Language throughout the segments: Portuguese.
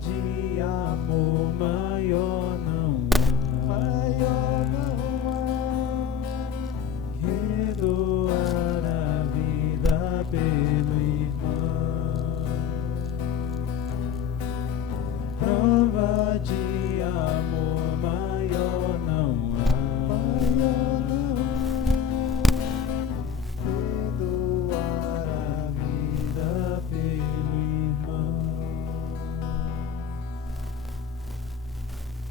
de amor maior não há, que doar a vida pelo irmão. Prova de amor maior não há, que doar a vida pelo irmão.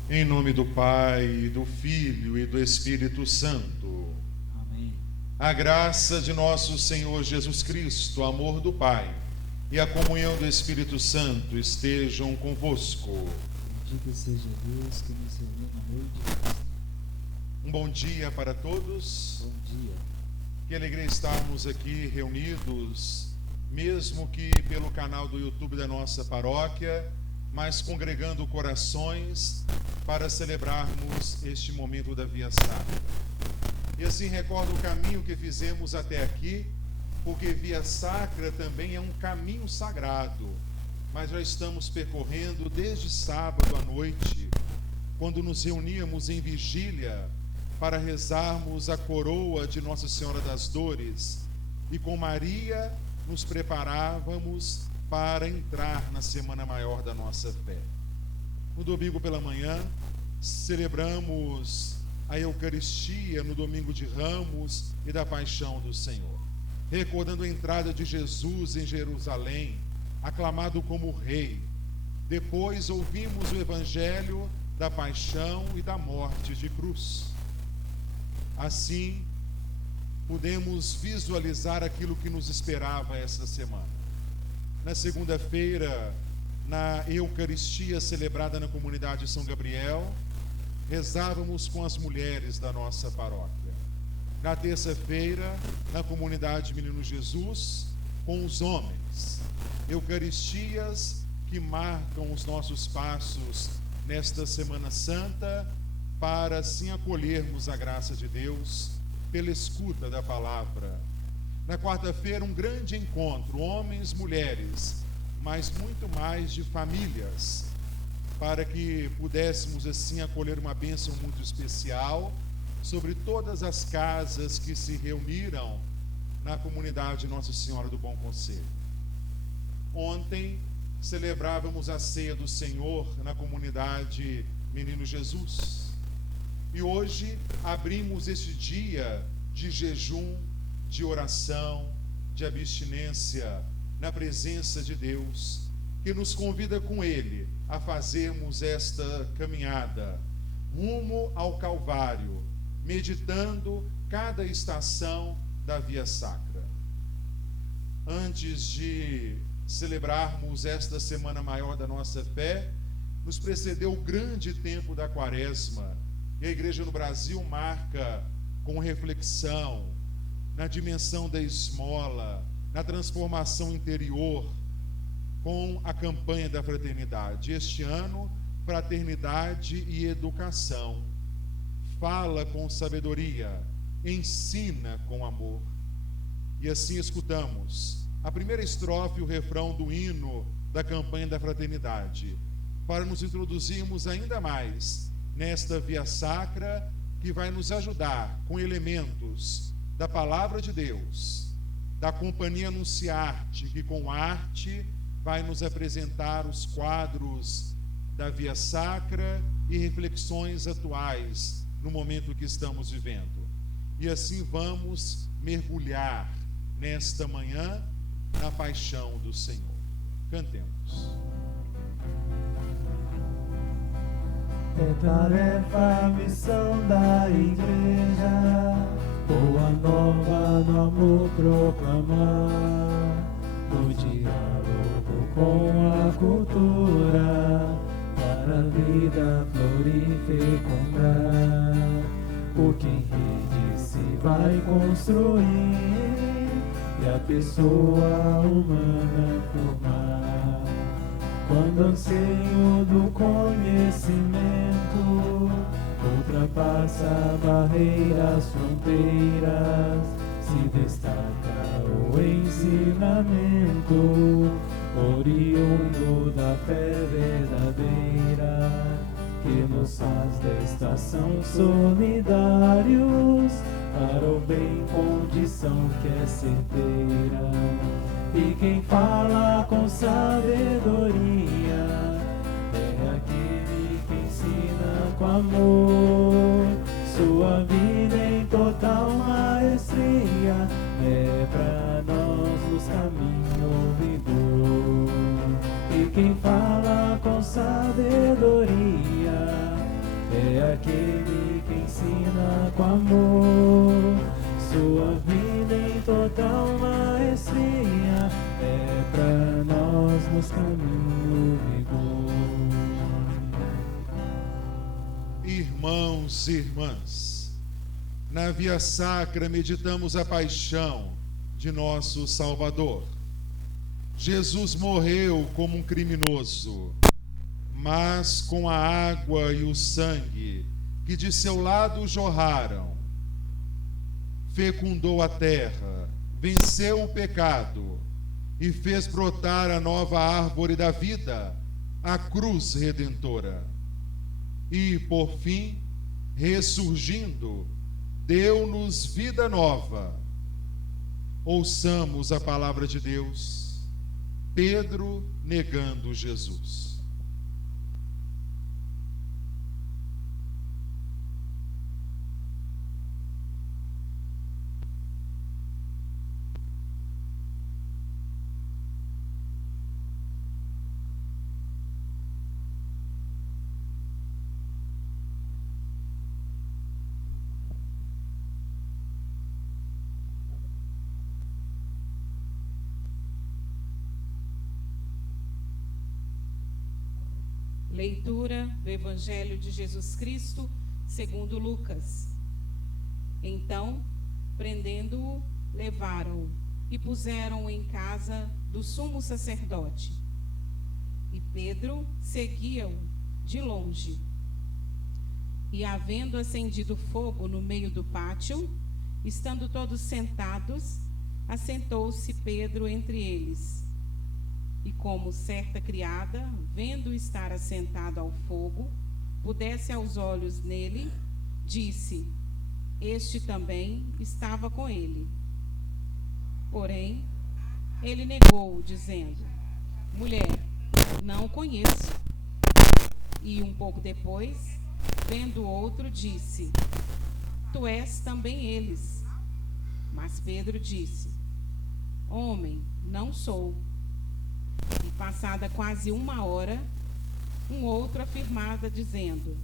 Em nome do Pai, do Filho e do Espírito Santo. Amém. A graça de nosso Senhor Jesus Cristo, o amor do Pai e a comunhão do Espírito Santo estejam convosco. Bendito seja Deus que nos reuniu na noite de Cristo. Um bom dia para todos. Bom dia. Que alegria estarmos aqui reunidos, mesmo que pelo canal do YouTube da nossa paróquia, mas congregando corações para celebrarmos este momento da Via Sacra. E assim recordo o caminho que fizemos até aqui, porque Via Sacra também é um caminho sagrado, mas já estamos percorrendo desde sábado à noite, quando nos reuníamos em vigília para rezarmos a coroa de Nossa Senhora das Dores, e com Maria nos preparávamos para entrar na Semana Maior da nossa fé. No domingo pela manhã, celebramos a Eucaristia no domingo de Ramos e da Paixão do Senhor, recordando a entrada de Jesus em Jerusalém, aclamado como Rei. Depois ouvimos o Evangelho da Paixão e da Morte de cruz. Assim, podemos visualizar aquilo que nos esperava esta semana. Na segunda-feira, na Eucaristia celebrada na comunidade São Gabriel, rezávamos com as mulheres da nossa paróquia. Na terça-feira, na comunidade Menino Jesus, com os homens. Eucaristias que marcam os nossos passos nesta Semana Santa, para assim acolhermos a graça de Deus pela escuta da palavra. Na quarta-feira, um grande encontro, homens, mulheres, mas muito mais de famílias, para que pudéssemos assim acolher uma bênção muito especial sobre todas as casas que se reuniram na comunidade Nossa Senhora do Bom Conselho. Ontem celebrávamos a ceia do Senhor na comunidade Menino Jesus. E hoje abrimos este dia de jejum, de oração, de abstinência na presença de Deus, que nos convida com Ele a fazermos esta caminhada rumo ao Calvário, meditando cada estação da Via Sacra. Antes de celebrarmos esta Semana Maior da nossa fé, nos precedeu o grande tempo da Quaresma, e a Igreja no Brasil marca com reflexão, na dimensão da esmola, na transformação interior, com a campanha da fraternidade. Este ano, fraternidade e educação. Fala com sabedoria, ensina com amor. E assim escutamos a primeira estrofe e o refrão do hino da campanha da fraternidade, para nos introduzirmos ainda mais nesta Via Sacra, que vai nos ajudar com elementos da Palavra de Deus, da Companhia Anunciarte, que com arte vai nos apresentar os quadros da Via Sacra e reflexões atuais no momento que estamos vivendo. E assim vamos mergulhar nesta manhã na paixão do Senhor. Cantemos. É tarefa, missão da Igreja, boa nova no amor proclamar, no diálogo com a cultura, para a vida florifecundar, porque em rede se vai construir e a pessoa humana formar. Quando anseio do conhecimento ultrapassa barreiras, fronteiras, se destaca o ensinamento, oriundo da fé verdadeira, que nos faz desta ação solidários, para o bem condição que é certeira. E quem fala com sabedoria é aquele que ensina com amor, sua vida em total maestria é pra nós nos caminho vigor. E quem fala com sabedoria é aquele que ensina com amor, sua vida em total maestria é pra nós nos caminho vigor. Irmãos e irmãs, na Via Sacra meditamos a paixão de nosso Salvador. Jesus morreu como um criminoso, mas com a água e o sangue que de seu lado jorraram, fecundou a terra, venceu o pecado e fez brotar a nova árvore da vida, a cruz redentora. E, por fim, ressurgindo, deu-nos vida nova. Ouçamos a palavra de Deus. Pedro negando Jesus. Leitura do Evangelho de Jesus Cristo, segundo Lucas. Então, prendendo-o, levaram-o e puseram-o em casa do sumo sacerdote. E Pedro seguia-o de longe. E, havendo acendido fogo no meio do pátio, estando todos sentados, assentou-se Pedro entre eles. E como certa criada, vendo estar assentado ao fogo, pudesse aos olhos nele, disse: este também estava com ele. Porém, ele negou, dizendo: mulher, não o conheço. E um pouco depois, vendo o outro, disse: tu és também eles. Mas Pedro disse: homem, não sou. E passada quase 1 hora, um outro afirmava, dizendo: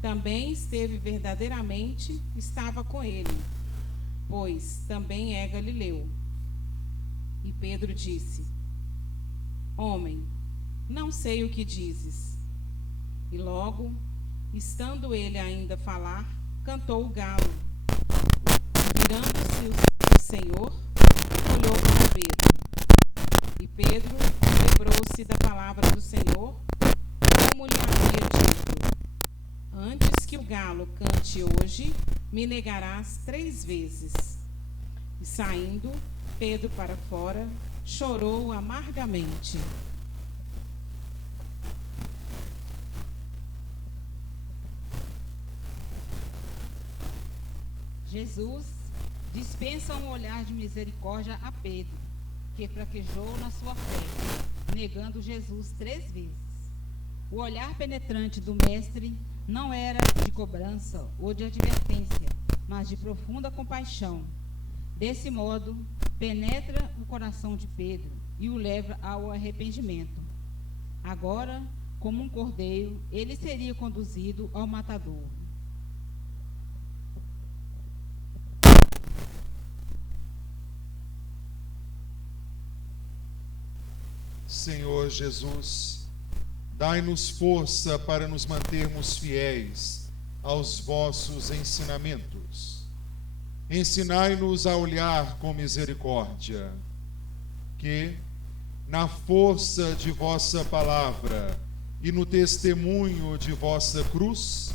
também esteve verdadeiramente, estava com ele, pois também é galileu. E Pedro disse: homem, não sei o que dizes. E logo, estando ele ainda a falar, cantou o galo. Virando-se o Senhor, olhou para Pedro. E Pedro lembrou-se da palavra do Senhor, como lhe havia dito: antes que o galo cante hoje, me negarás 3 vezes. E saindo, Pedro para fora, chorou amargamente. Jesus dispensa um olhar de misericórdia a Pedro, que fraquejou na sua fé, negando Jesus 3 vezes. O olhar penetrante do mestre não era de cobrança ou de advertência, mas de profunda compaixão. Desse modo, penetra o coração de Pedro e o leva ao arrependimento. Agora, como um cordeiro, ele seria conduzido ao matador. Senhor Jesus, dai-nos força para nos mantermos fiéis aos vossos ensinamentos. Ensinai-nos a olhar com misericórdia, que, na força de vossa palavra e no testemunho de vossa cruz,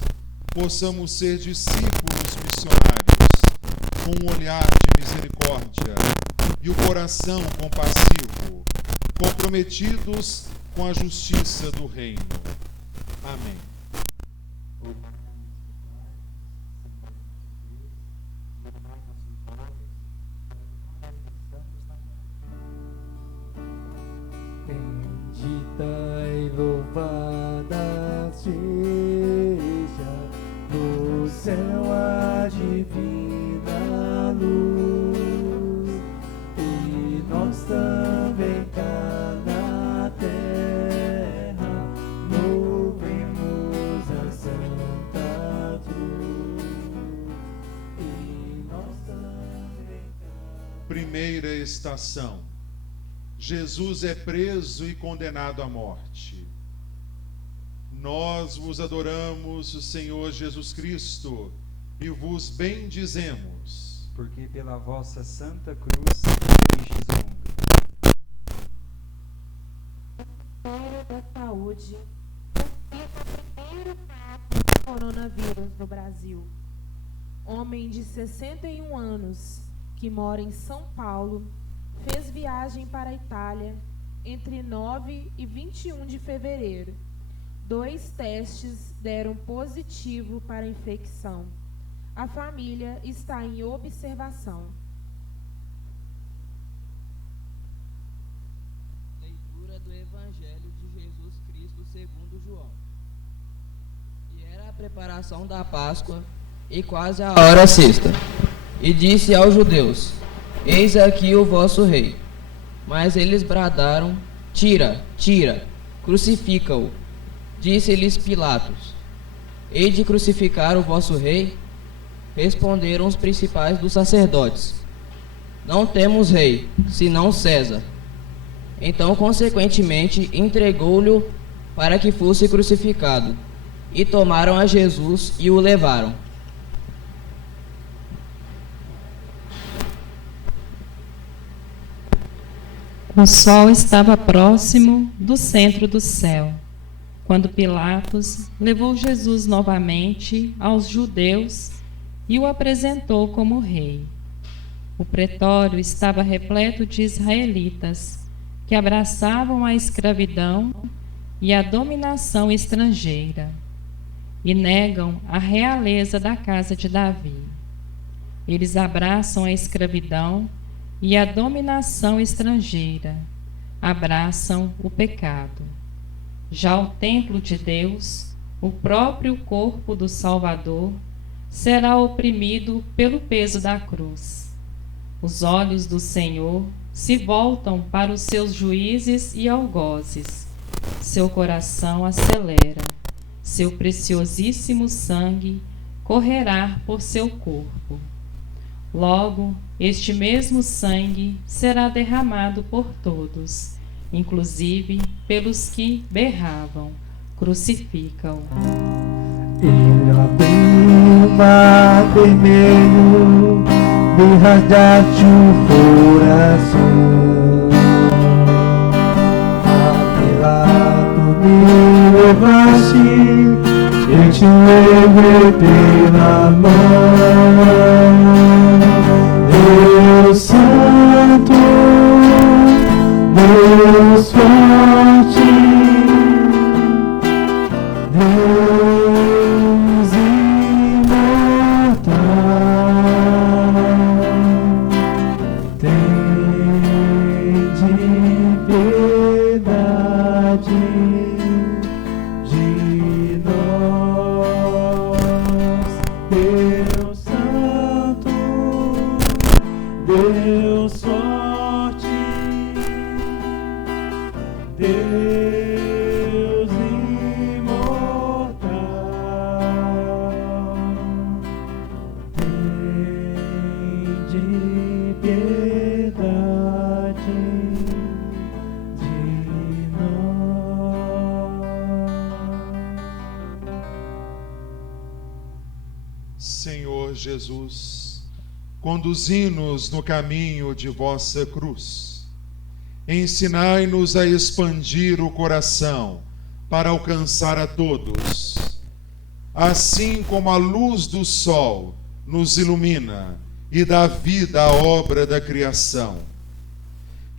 possamos ser discípulos missionários, com um olhar de misericórdia e o coração compassivo, comprometidos com a justiça do reino. Amém. Bendita e louvada seja no céu a divina luz, e nós também cá na terra louvemos a Santa Cruz, e nós também cá. Primeira estação. Jesus é preso e condenado à morte. Nós vos adoramos, o Senhor Jesus Cristo, e vos bendizemos. Porque pela vossa santa cruz feristes o mundo. Ministério da Saúde confirma o primeiro caso de coronavírus no Brasil. Homem de 61 anos, que mora em São Paulo, fez viagem para a Itália entre 9 e 21 de fevereiro. 2 testes deram positivo para a infecção. A família está em observação. Leitura do Evangelho de Jesus Cristo segundo João. E era a preparação da Páscoa e quase a hora sexta. E disse aos judeus: Eis aqui o vosso rei. Mas eles bradaram: Tira, tira, crucifica-o. Disse-lhes Pilatos: Hei de crucificar o vosso rei? Responderam os principais dos sacerdotes: Não temos rei, senão César. Então, consequentemente, entregou-lhe para que fosse crucificado. E tomaram a Jesus e o levaram. O sol estava próximo do centro do céu, quando Pilatos levou Jesus novamente aos judeus e o apresentou como rei. O pretório estava repleto de israelitas que abraçavam a escravidão e a dominação estrangeira e negam a realeza da casa de Davi. Eles abraçam a escravidão e a dominação estrangeira, abraçam o pecado. Já o templo de Deus, o próprio corpo do Salvador, será oprimido pelo peso da cruz. Os olhos do Senhor se voltam para os seus juízes e algozes. Seu coração acelera, seu preciosíssimo sangue correrá por seu corpo. Logo, este mesmo sangue será derramado por todos, inclusive pelos que berravam: crucifica-o. Ele abriu o mar vermelho, me rasgaste o coração. Apelado me levaste, eu te levei pela mão. Deus Santo, Deus forte, Deus imortal, tende piedade de nós. Deus Santo, Deus forte, Deus imortal, tende piedade de nós. Senhor Jesus, conduzi-nos no caminho de vossa cruz. Ensinai-nos a expandir o coração para alcançar a todos. Assim como a luz do sol nos ilumina e dá vida à obra da criação.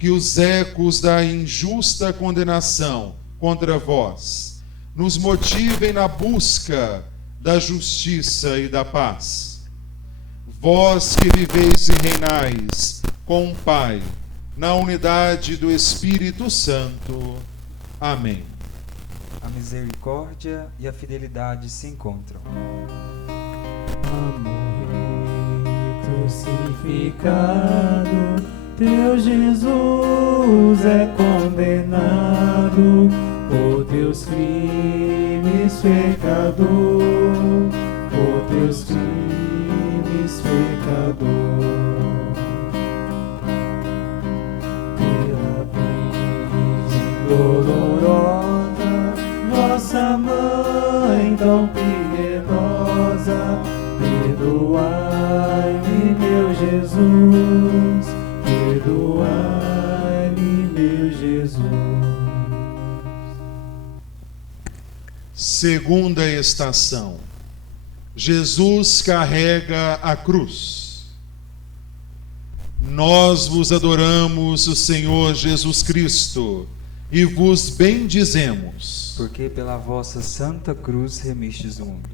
que os ecos da injusta condenação contra vós nos motivem na busca da justiça e da paz. Vós que viveis e reinais com o Pai, na unidade do Espírito Santo. Amém. A misericórdia e a fidelidade se encontram. Amor crucificado, teu Jesus é condenado por teus crimes, pecador, por teus crimes, pecador. Pela Virgem dolorosa, nossa mãe tão piedosa, perdoai-me, meu Jesus, perdoai-me, meu Jesus. Segunda estação. Jesus carrega a cruz. Nós vos adoramos, o Senhor Jesus Cristo, e vos bendizemos. Porque pela vossa santa cruz remistes o mundo.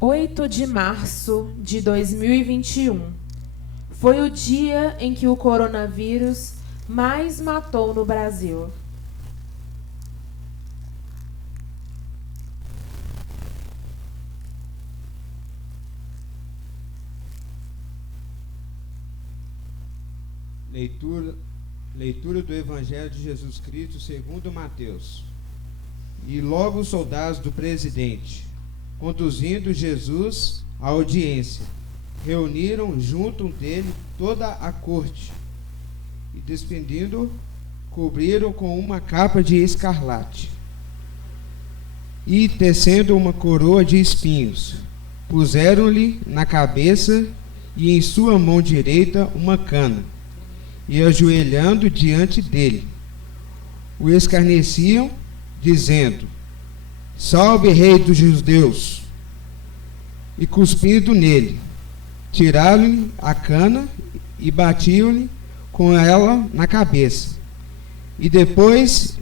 8 de março de 2021 foi o dia em que o coronavírus mais matou no Brasil. Leitura do Evangelho de Jesus Cristo segundo Mateus. E logo os soldados do presidente, conduzindo Jesus à audiência, reuniram junto dele toda a corte e, despedindo, cobriram com uma capa de escarlate e, tecendo uma coroa de espinhos, puseram-lhe na cabeça e em sua mão direita uma cana, e ajoelhando diante dele, o escarneciam, dizendo: Salve, Rei dos Judeus! E cuspindo nele, tiraram-lhe a cana e batiam-lhe com ela na cabeça. E depois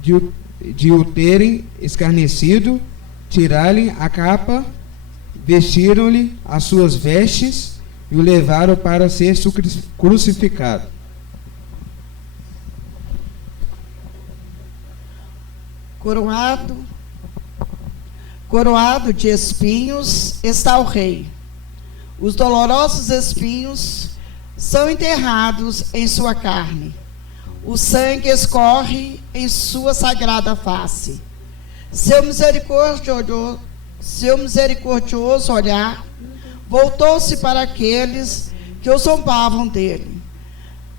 de o terem escarnecido, tiraram-lhe a capa, vestiram-lhe as suas vestes e o levaram para ser crucificado. Coroado de espinhos está o rei. Os dolorosos espinhos são enterrados em sua carne. O sangue escorre em sua sagrada face. Seu misericordioso olhar voltou-se para aqueles que o zombavam dele.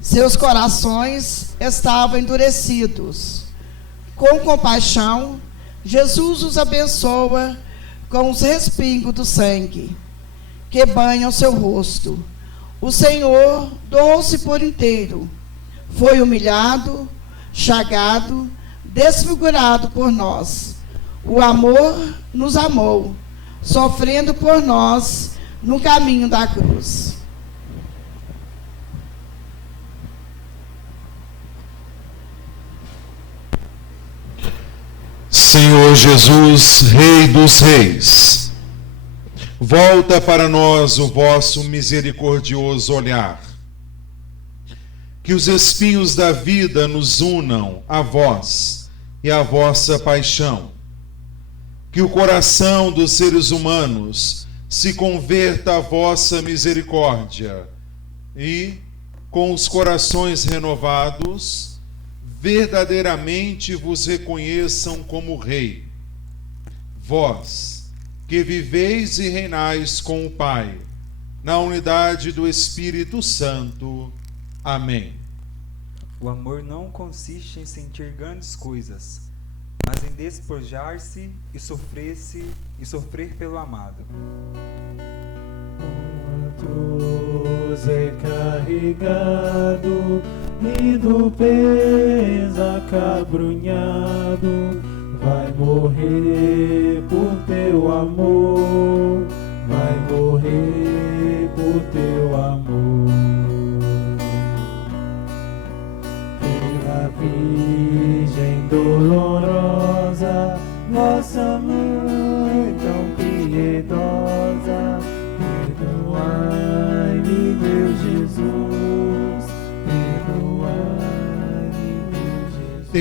Seus corações estavam endurecidos. Com compaixão, Jesus os abençoa com os respingos do sangue que banham seu rosto. O Senhor doou-se por inteiro. Foi humilhado, chagado, desfigurado por nós. O amor nos amou, sofrendo por nós no caminho da cruz. Senhor Jesus, Rei dos Reis, volta para nós o vosso misericordioso olhar. Que os espinhos da vida nos unam a vós e à vossa paixão. Que o coração dos seres humanos se converta à vossa misericórdia e, com os corações renovados, verdadeiramente vos reconheçam como Rei. Vós, que viveis e reinais com o Pai, na unidade do Espírito Santo. Amém. O amor não consiste em sentir grandes coisas, mas em despojar-se e sofrer pelo amado. Uma cruz é carregado e do peso acabrunhado, vai morrer por teu amor, vai morrer por teu amor.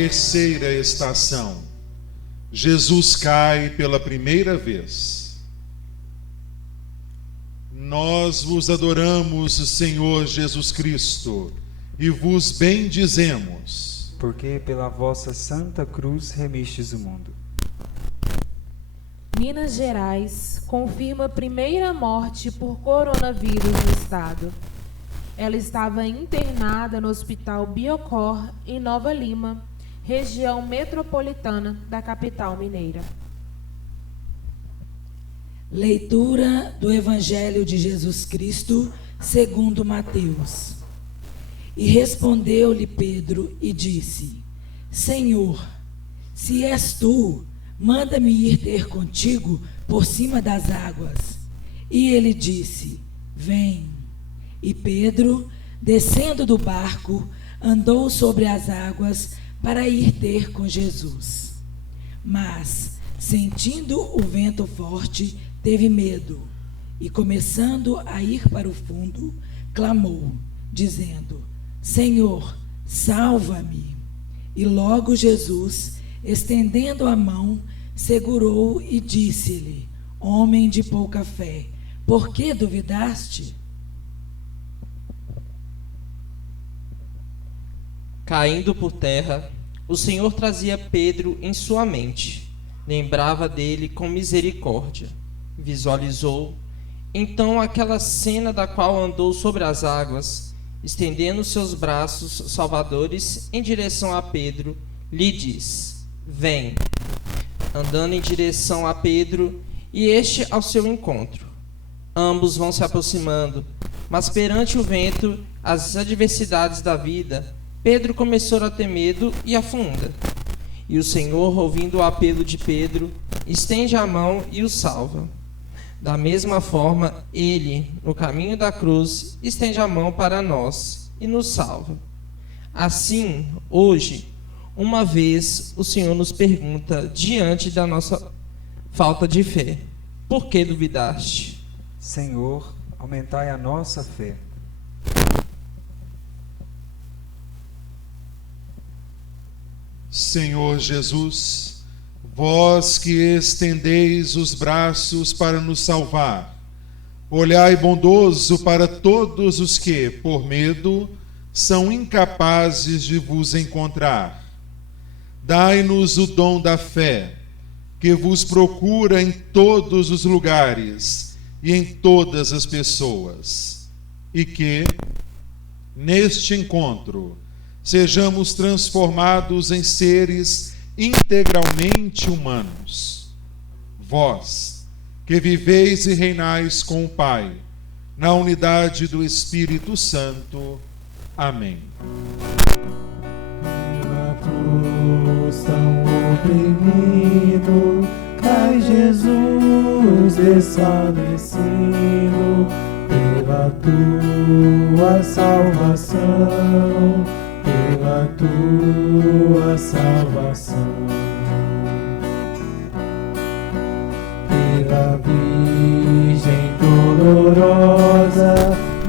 Terceira estação. Jesus cai pela primeira vez. Nós vos adoramos, Senhor Jesus Cristo, e vos bendizemos. Porque pela vossa santa cruz remistes o mundo. Minas Gerais confirma a primeira morte por coronavírus no estado. Ela estava internada no Hospital Biocor, em Nova Lima, região metropolitana da capital mineira. Leitura do Evangelho de Jesus Cristo, segundo Mateus. E respondeu-lhe Pedro e disse: Senhor, se és tu, manda-me ir ter contigo por cima das águas. E ele disse: Vem. E Pedro, descendo do barco, andou sobre as águas para ir ter com Jesus. Mas, sentindo o vento forte, teve medo, e começando a ir para o fundo, clamou, dizendo: Senhor, salva-me. E logo Jesus, estendendo a mão, segurou e disse-lhe: Homem de pouca fé, por que duvidaste? Caindo por terra, o Senhor trazia Pedro em sua mente, lembrava dele com misericórdia. Visualizou, então, aquela cena da qual andou sobre as águas, estendendo seus braços salvadores em direção a Pedro, lhe diz: Vem. Andando em direção a Pedro, e este ao seu encontro. Ambos vão se aproximando, mas perante o vento, as adversidades da vida, Pedro começou a ter medo e afunda. E o Senhor, ouvindo o apelo de Pedro, estende a mão e o salva. Da mesma forma, ele, no caminho da cruz, estende a mão para nós e nos salva. Assim, hoje, uma vez, o Senhor nos pergunta, diante da nossa falta de fé: por que duvidaste? Senhor, aumentai a nossa fé. Senhor Jesus, vós que estendeis os braços para nos salvar, olhai bondoso para todos os que, por medo, são incapazes de vos encontrar. Dai-nos o dom da fé, que vos procura em todos os lugares e em todas as pessoas, e que, neste encontro, sejamos transformados em seres integralmente humanos. Vós, que viveis e reinais com o Pai, na unidade do Espírito Santo. Amém. Pela cruz tão oprimido, cai Jesus desfalecido, pela tua salvação, pela tua salvação. Pela Virgem dolorosa,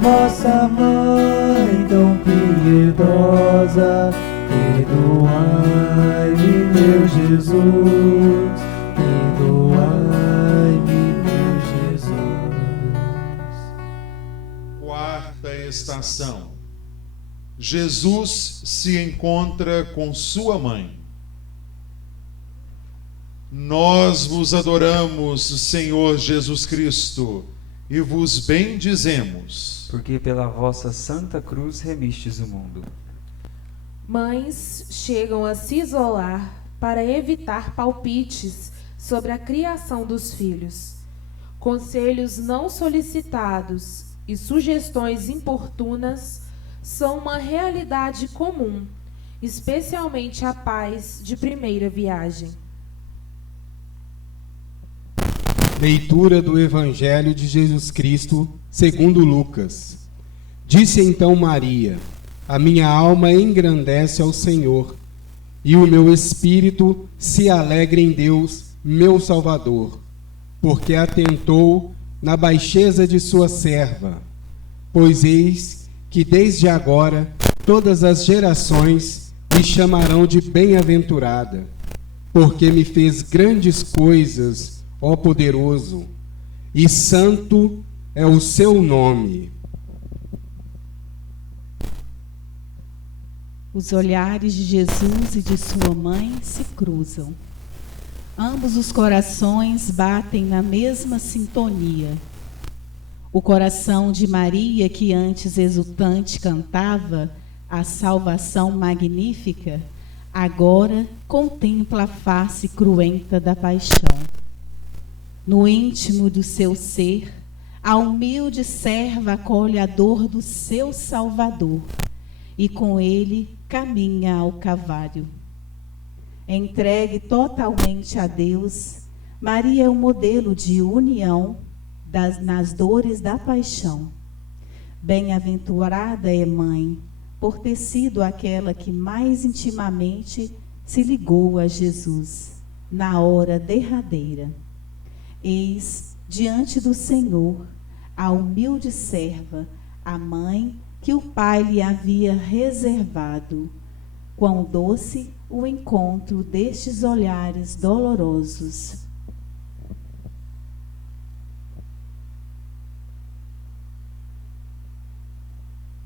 nossa Mãe tão piedosa, perdoai-me, meu Jesus, perdoai-me, meu Jesus. Quarta estação. Jesus se encontra com sua mãe. Nós vos adoramos, Senhor Jesus Cristo, e vos bendizemos. Porque pela vossa santa cruz remistes o mundo. Mães chegam a se isolar para evitar palpites sobre a criação dos filhos. Conselhos não solicitados e sugestões importunas são uma realidade comum, especialmente a pais de primeira viagem. Leitura do Evangelho de Jesus Cristo, segundo Lucas. Disse então Maria: a minha alma engrandece ao Senhor, e o meu espírito se alegra em Deus, meu Salvador, porque atentou na baixeza de sua serva. Pois eis que desde agora todas as gerações me chamarão de bem-aventurada, porque me fez grandes coisas, ó poderoso, e santo é o seu nome. Os olhares de Jesus e de sua mãe se cruzam. Ambos os corações batem na mesma sintonia. O coração de Maria, que antes exultante cantava a salvação magnífica, agora contempla a face cruenta da paixão. No íntimo do seu ser, a humilde serva acolhe a dor do seu Salvador e com ele caminha ao Calvário. Entregue totalmente a Deus, Maria é um modelo de união nas dores da paixão. Bem-aventurada é mãe, por ter sido aquela que mais intimamente se ligou a Jesus na hora derradeira. Eis, diante do Senhor, a humilde serva, a mãe que o Pai lhe havia reservado. Quão doce o encontro destes olhares dolorosos.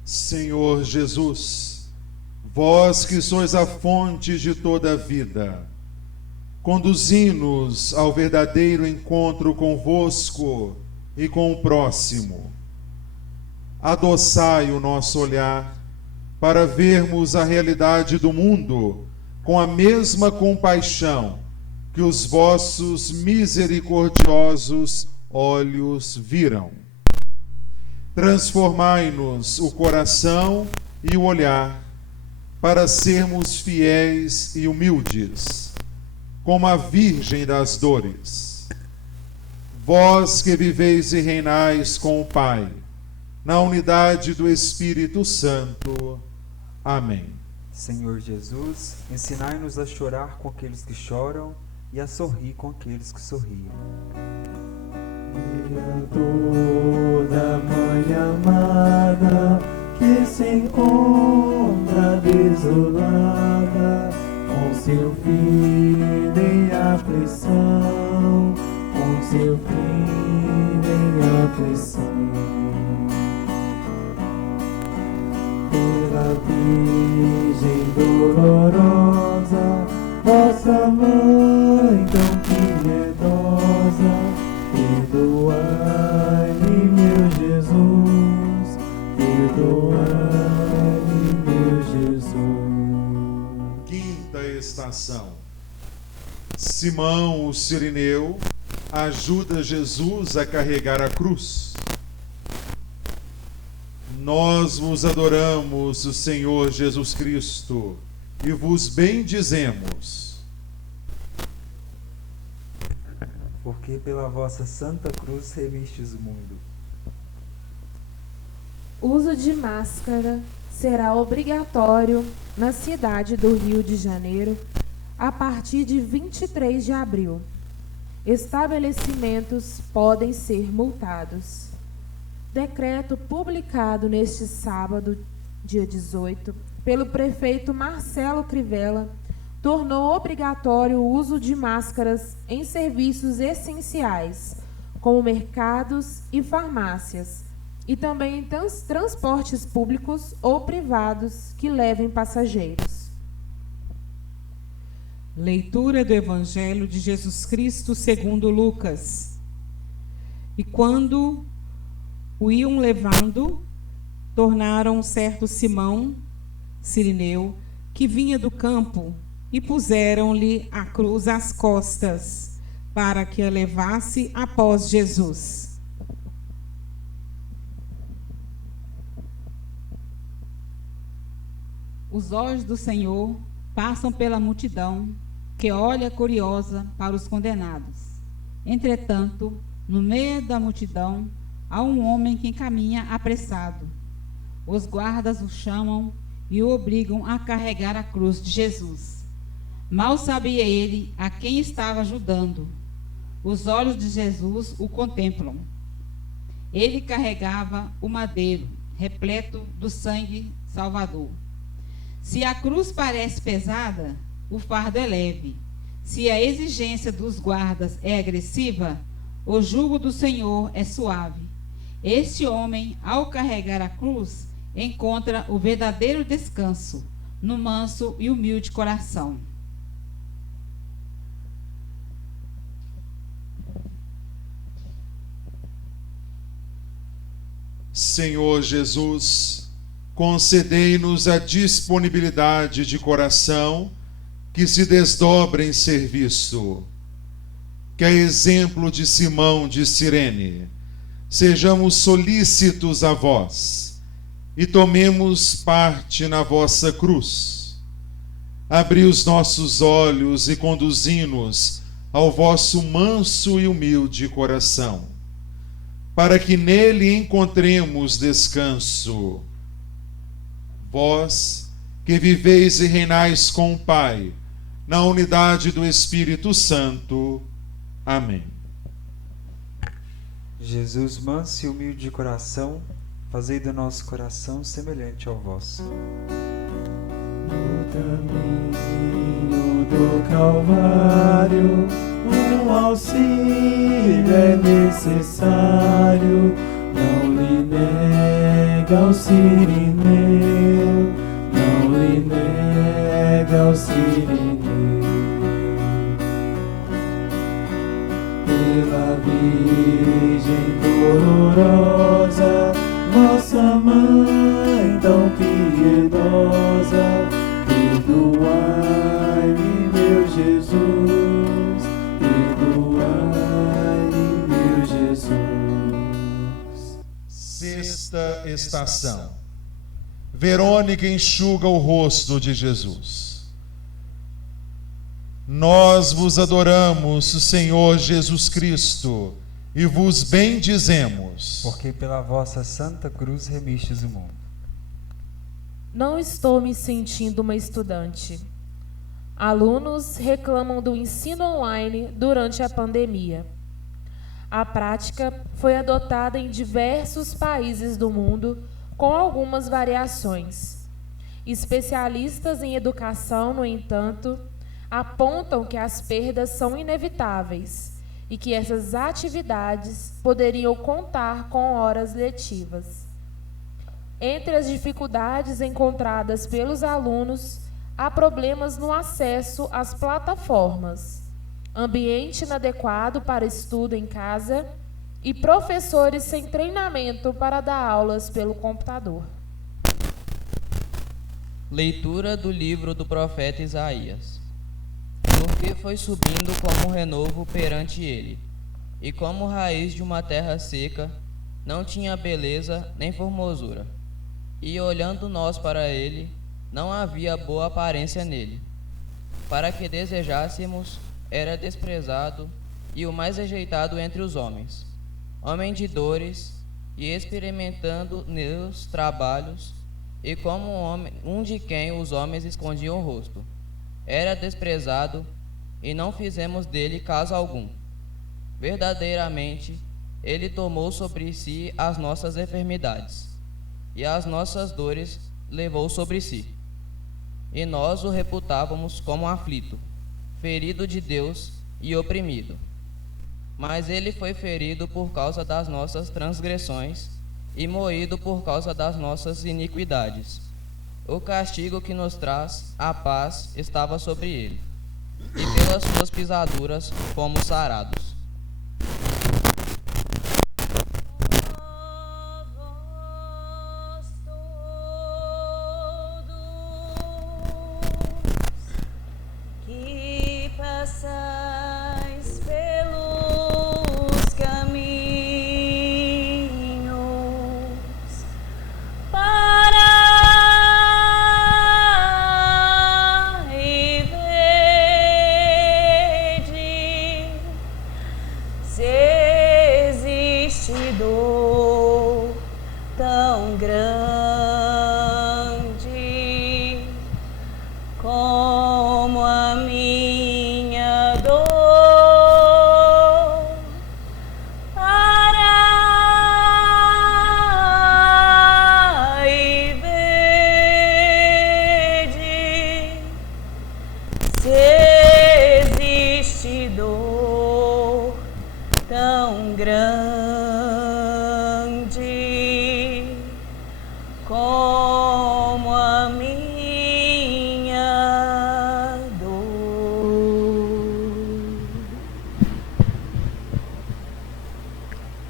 Senhor Jesus, vós que sois a fonte de toda a vida, conduzi-nos ao verdadeiro encontro convosco e com o próximo. Adoçai o nosso olhar para vermos a realidade do mundo com a mesma compaixão que os vossos misericordiosos olhos viram. Transformai-nos o coração e o olhar para sermos fiéis e humildes, como a Virgem das Dores. Vós que viveis e reinais com o Pai, na unidade do Espírito Santo. Amém. Senhor Jesus, ensinai-nos a chorar com aqueles que choram e a sorrir com aqueles que sorriem. Toda mãe amada que se encontra desolada, com seu filho em aflição, com seu filho em aflição. Pela Virgem dolorosa, nossa mãe tão piedosa, perdoai-me, meu Jesus, perdoai-me, meu Jesus. Quinta estação. Simão, o sirineu, ajuda Jesus a carregar a cruz. Nós vos adoramos, Senhor Jesus Cristo, e vos bendizemos. Porque pela vossa santa cruz remistes o mundo. Uso de máscara será obrigatório na cidade do Rio de Janeiro a partir de 23 de abril. Estabelecimentos podem ser multados. Decreto publicado neste sábado, dia 18, pelo prefeito Marcelo Crivella, tornou obrigatório o uso de máscaras em serviços essenciais, como mercados e farmácias, e também em transportes públicos ou privados que levem passageiros. Leitura do Evangelho de Jesus Cristo segundo Lucas. E quando o iam levando, tornaram certo Simão, sirineu, que vinha do campo, e puseram-lhe a cruz às costas, para que a levasse após Jesus. Os olhos do Senhor passam pela multidão, que olha curiosa para os condenados. Entretanto, no meio da multidão, há um homem que caminha apressado. Os guardas o chamam e o obrigam a carregar a cruz de Jesus. Mal sabia ele a quem estava ajudando. Os olhos de Jesus o contemplam. Ele carregava o madeiro, repleto do sangue Salvador. Se a cruz parece pesada, o fardo é leve. Se a exigência dos guardas é agressiva, o jugo do Senhor é suave. Este homem, ao carregar a cruz, encontra o verdadeiro descanso no manso e humilde coração. Senhor Jesus, concedei-nos a disponibilidade de coração que se desdobra em serviço. Que, a exemplo de Simão de Cirene, sejamos solícitos a vós e tomemos parte na vossa cruz. Abri os nossos olhos e conduzi-nos ao vosso manso e humilde coração, para que nele encontremos descanso. Vós, que viveis e reinais com o Pai, na unidade do Espírito Santo. Amém. Jesus, manso e humilde de coração, fazei do nosso coração semelhante ao vosso. No caminho do Calvário, um auxílio é necessário. Não lhe nega auxílio meu, não lhe nega auxílio. Pela Virgem dolorosa, vossa mãe tão piedosa, perdoai-me, meu Jesus, perdoai-me, meu Jesus. Sexta estação. Verônica enxuga o rosto de Jesus. Nós vos adoramos, Senhor Jesus Cristo, e vos bendizemos. Porque pela vossa santa cruz remistes o mundo. Não estou me sentindo uma estudante. Alunos reclamam do ensino online durante a pandemia. A prática foi adotada em diversos países do mundo, com algumas variações. Especialistas em educação, no entanto, apontam que as perdas são inevitáveis e que essas atividades poderiam contar com horas letivas. Entre as dificuldades encontradas pelos alunos, há problemas no acesso às plataformas, ambiente inadequado para estudo em casa e professores sem treinamento para dar aulas pelo computador. Leitura do livro do profeta Isaías. Porque foi subindo como renovo perante ele, e como raiz de uma terra seca, não tinha beleza nem formosura. E olhando nós para ele, não havia boa aparência nele. Para que desejássemos, era desprezado e o mais rejeitado entre os homens. Homem de dores e experimentando neus trabalhos, e como um de quem os homens escondiam o rosto. Era desprezado, e não fizemos dele caso algum. Verdadeiramente, ele tomou sobre si as nossas enfermidades, e as nossas dores levou sobre si. E nós o reputávamos como aflito, ferido de Deus e oprimido. Mas ele foi ferido por causa das nossas transgressões, e moído por causa das nossas iniquidades. O castigo que nos traz a paz estava sobre ele, e pelas suas pisaduras fomos sarados. Que passais pelos caminhos para e vede se existe dor tão grande como a minha dor para e vede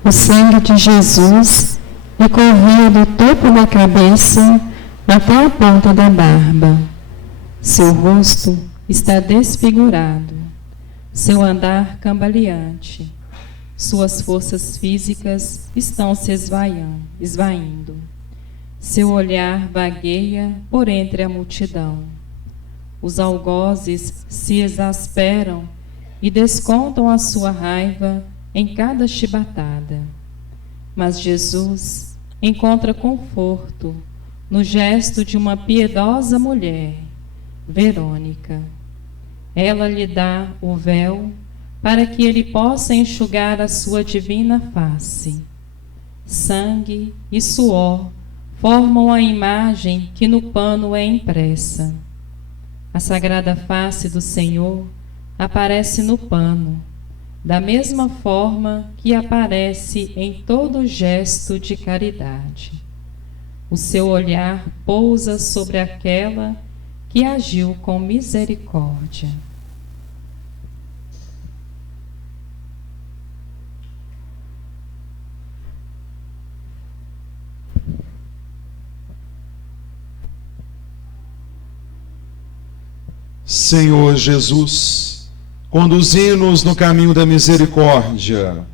O sangue de Jesus lhe corria do topo da cabeça até a ponta da barba. Seu rosto está desfigurado, seu andar cambaleante. Suas forças físicas estão se esvaindo. Seu olhar vagueia por entre a multidão. Os algozes se exasperam e descontam a sua raiva em cada chibatada. Mas Jesus encontra conforto no gesto de uma piedosa mulher, Verônica. Ela lhe dá o véu para que ele possa enxugar a sua divina face. Sangue e suor formam a imagem que no pano é impressa. A sagrada face do Senhor aparece no pano, da mesma forma que aparece em todo gesto de caridade. O seu olhar pousa sobre aquela que agiu com misericórdia. Senhor Jesus, conduzi-nos no caminho da misericórdia.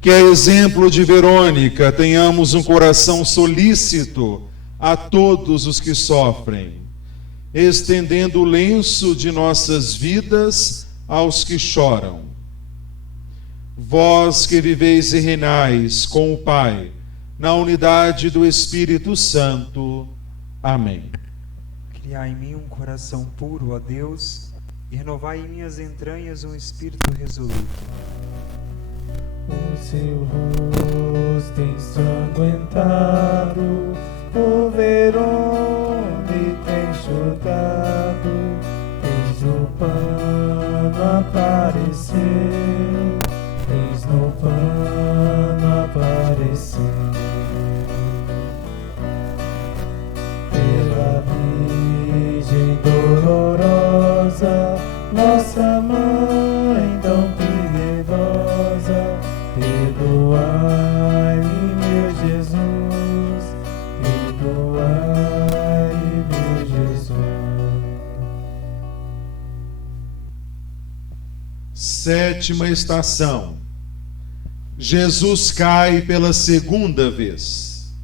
Que a exemplo de Verônica tenhamos um coração solícito a todos os que sofrem, estendendo o lenço de nossas vidas aos que choram. Vós que viveis e reinais com o Pai, na unidade do Espírito Santo. Amém. Criai em mim um coração puro, ó Deus, e renovai em minhas entranhas um espírito resoluto. O seu rosto ensanguentado, o Verone tem chorado, eis no pano apareceu, eis no pano apareceu. Pela Virgem dolorosa, nossa mãe tão piedosa, perdoai-me, meu Jesus, perdoai-me, meu Jesus. Sétima estação. Jesus cai pela segunda vez.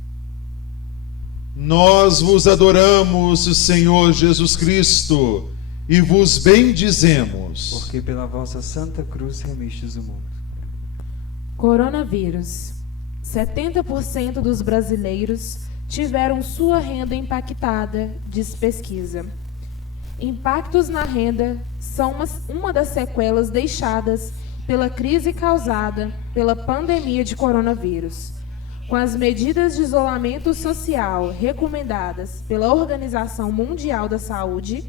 Nós vos adoramos, Senhor Jesus Cristo, e vos bendizemos. Porque pela vossa santa cruz remistes o mundo. Coronavírus. 70% dos brasileiros tiveram sua renda impactada, diz pesquisa. Impactos na renda são uma das sequelas deixadas pela crise causada pela pandemia de coronavírus. Com as medidas de isolamento social recomendadas pela Organização Mundial da Saúde,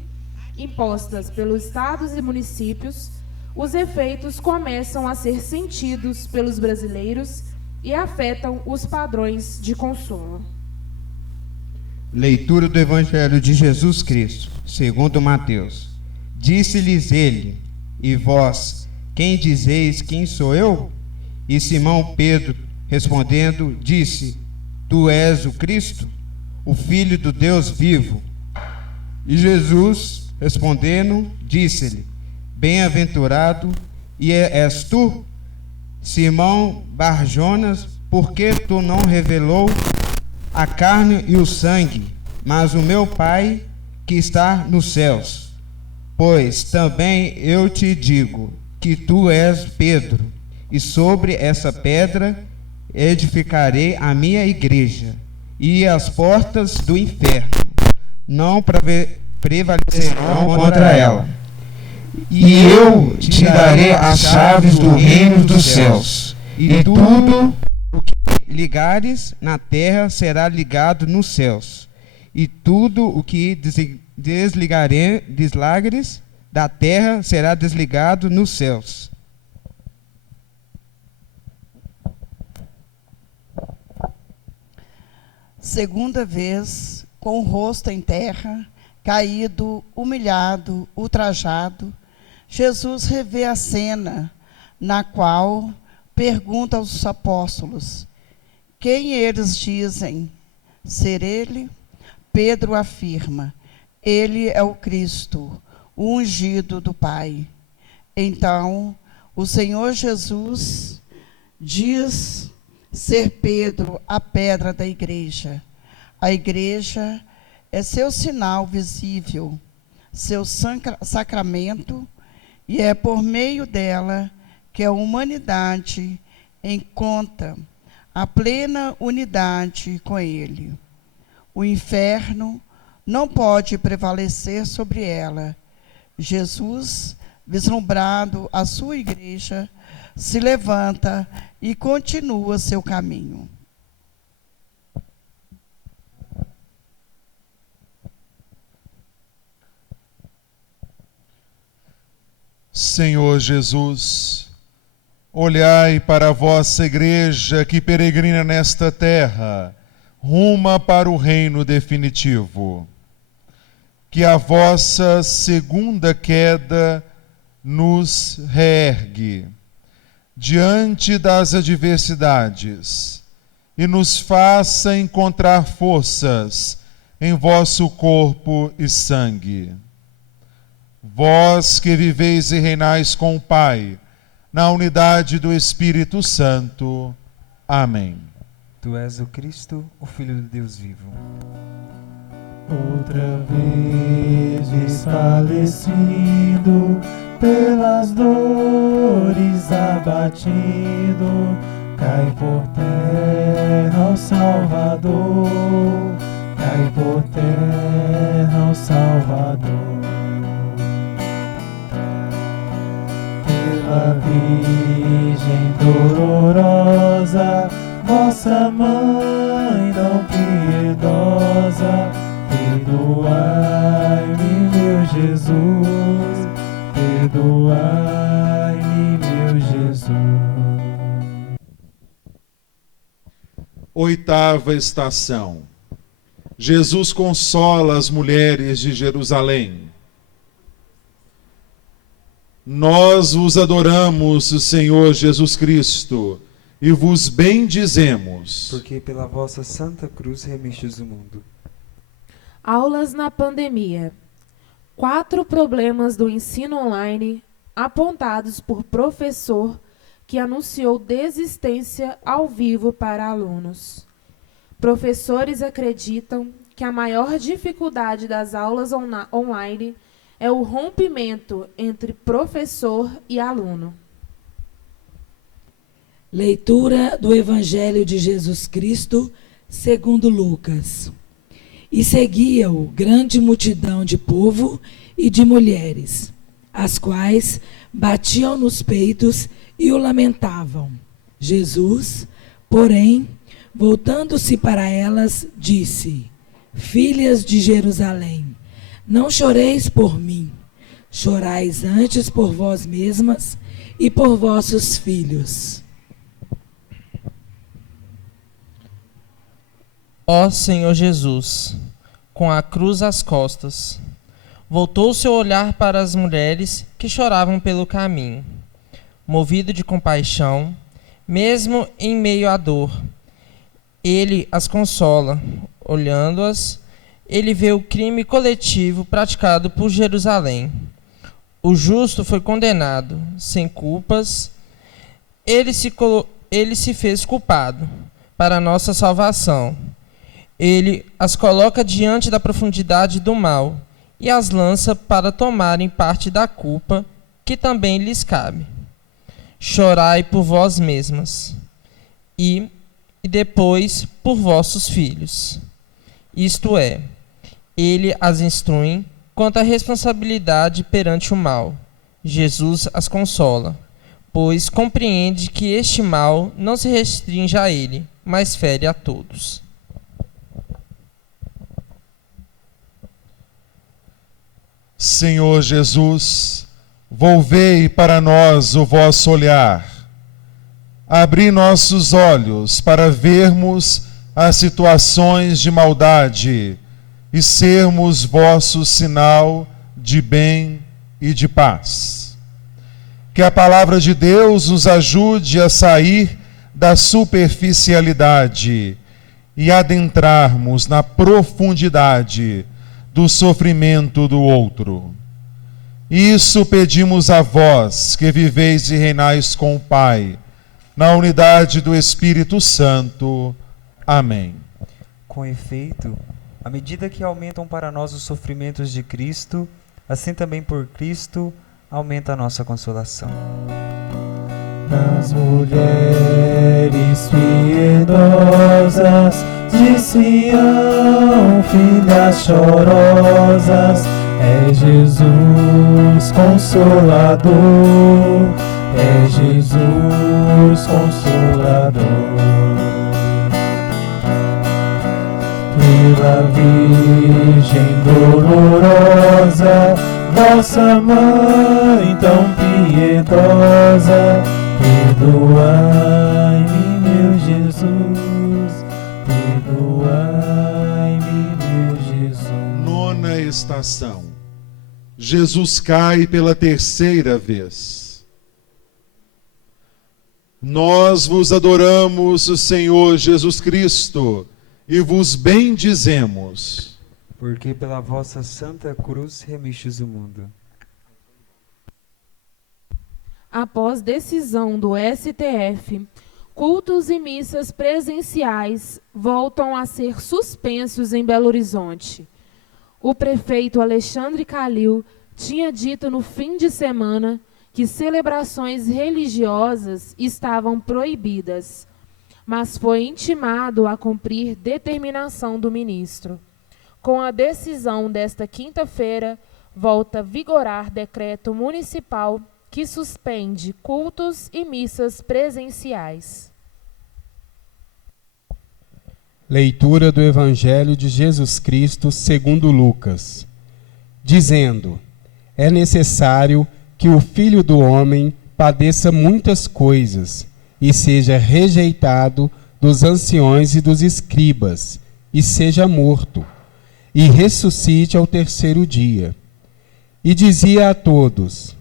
impostas pelos estados e municípios, os efeitos começam a ser sentidos pelos brasileiros e afetam os padrões de consumo. Leitura do Evangelho de Jesus Cristo, segundo Mateus. Disse-lhes ele: E vós, quem dizeis quem sou eu? E Simão Pedro, respondendo, disse: Tu és o Cristo, o Filho do Deus vivo. E Jesus, respondendo, disse-lhe: Bem-aventurado és tu, Simão Bar-Jonas, porque tu não revelou a carne e o sangue, mas o meu Pai que está nos céus. Pois também eu te digo que tu és Pedro, e sobre essa pedra edificarei a minha igreja, e as portas do inferno não prevalecerão contra ela. E eu te darei as chaves do reino dos céus, e tudo o que ligares na terra será ligado nos céus, e tudo o que deslagares da terra será desligado nos céus. Segunda vez, com o rosto em terra, caído, humilhado, ultrajado, Jesus revê a cena na qual pergunta aos apóstolos: quem eles dizem ser ele? Pedro afirma: ele é o Cristo, o ungido do Pai. Então, o Senhor Jesus diz ser Pedro a pedra da igreja. A igreja é seu sinal visível, seu sacramento, e é por meio dela que a humanidade encontra a plena unidade com ele. O inferno não pode prevalecer sobre ela. Jesus, vislumbrado a sua igreja, se levanta e continua seu caminho. Senhor Jesus, olhai para a vossa igreja que peregrina nesta terra, ruma para o reino definitivo. Que a vossa segunda queda nos reergue diante das adversidades e nos faça encontrar forças em vosso corpo e sangue. Vós que viveis e reinais com o Pai, na unidade do Espírito Santo. Amém. Tu és o Cristo, o Filho de Deus vivo. Outra vez desfalecido, pelas dores abatido, cai por terra o Salvador, cai por terra o Salvador. Pela Virgem dolorosa, vossa mãe tão piedosa, perdoai-me, meu Jesus, perdoai-me, meu Jesus. Oitava estação. Jesus consola as mulheres de Jerusalém. Nós vos adoramos, Senhor Jesus Cristo, e vos bendizemos. Porque pela vossa santa cruz remistes o mundo. Aulas na pandemia. 4 problemas do ensino online apontados por professor que anunciou desistência ao vivo para alunos. Professores acreditam que a maior dificuldade das aulas online é o rompimento entre professor e aluno. Leitura do Evangelho de Jesus Cristo, segundo Lucas. E seguia-o grande multidão de povo e de mulheres, as quais batiam nos peitos e o lamentavam. Jesus, porém, voltando-se para elas, disse: Filhas de Jerusalém, não choreis por mim, chorais antes por vós mesmas e por vossos filhos. Ó Senhor Jesus, com a cruz às costas, voltou seu olhar para as mulheres que choravam pelo caminho. Movido de compaixão, mesmo em meio à dor, ele as consola. Olhando-as, ele vê o crime coletivo praticado por Jerusalém. O justo foi condenado, sem culpas. Ele se fez culpado para a nossa salvação. Ele as coloca diante da profundidade do mal e as lança para tomarem parte da culpa que também lhes cabe. Chorai por vós mesmas e depois por vossos filhos. Isto é, ele as instrui quanto à responsabilidade perante o mal. Jesus as consola, pois compreende que este mal não se restringe a ele, mas fere a todos. Senhor Jesus, volvei para nós o vosso olhar. Abri nossos olhos para vermos as situações de maldade e sermos vosso sinal de bem e de paz. Que a palavra de Deus nos ajude a sair da superficialidade e adentrarmos na profundidade do sofrimento do outro. Isso pedimos a vós, que viveis e reinais com o Pai, na unidade do Espírito Santo. Amém. Com efeito, à medida que aumentam para nós os sofrimentos de Cristo, assim também por Cristo aumenta a nossa consolação. Das mulheres piedosas de Sião, filhas chorosas, é Jesus Consolador, é Jesus Consolador. Pela Virgem dolorosa, vossa Mãe tão piedosa, perdoai-me, meu Jesus, perdoai-me, meu Jesus. Nona estação. Jesus cai pela terceira vez. Nós vos adoramos, Senhor Jesus Cristo, e vos bendizemos. Porque pela vossa santa cruz remistes o mundo. Após decisão do STF, cultos e missas presenciais voltam a ser suspensos em Belo Horizonte. O prefeito Alexandre Calil tinha dito no fim de semana que celebrações religiosas estavam proibidas, mas foi intimado a cumprir determinação do ministro. Com a decisão desta quinta-feira, volta a vigorar decreto municipal que suspende cultos e missas presenciais. Leitura do Evangelho de Jesus Cristo segundo Lucas, dizendo: é necessário que o Filho do Homem padeça muitas coisas e seja rejeitado dos anciões e dos escribas, e seja morto, e ressuscite ao terceiro dia. E dizia a todos: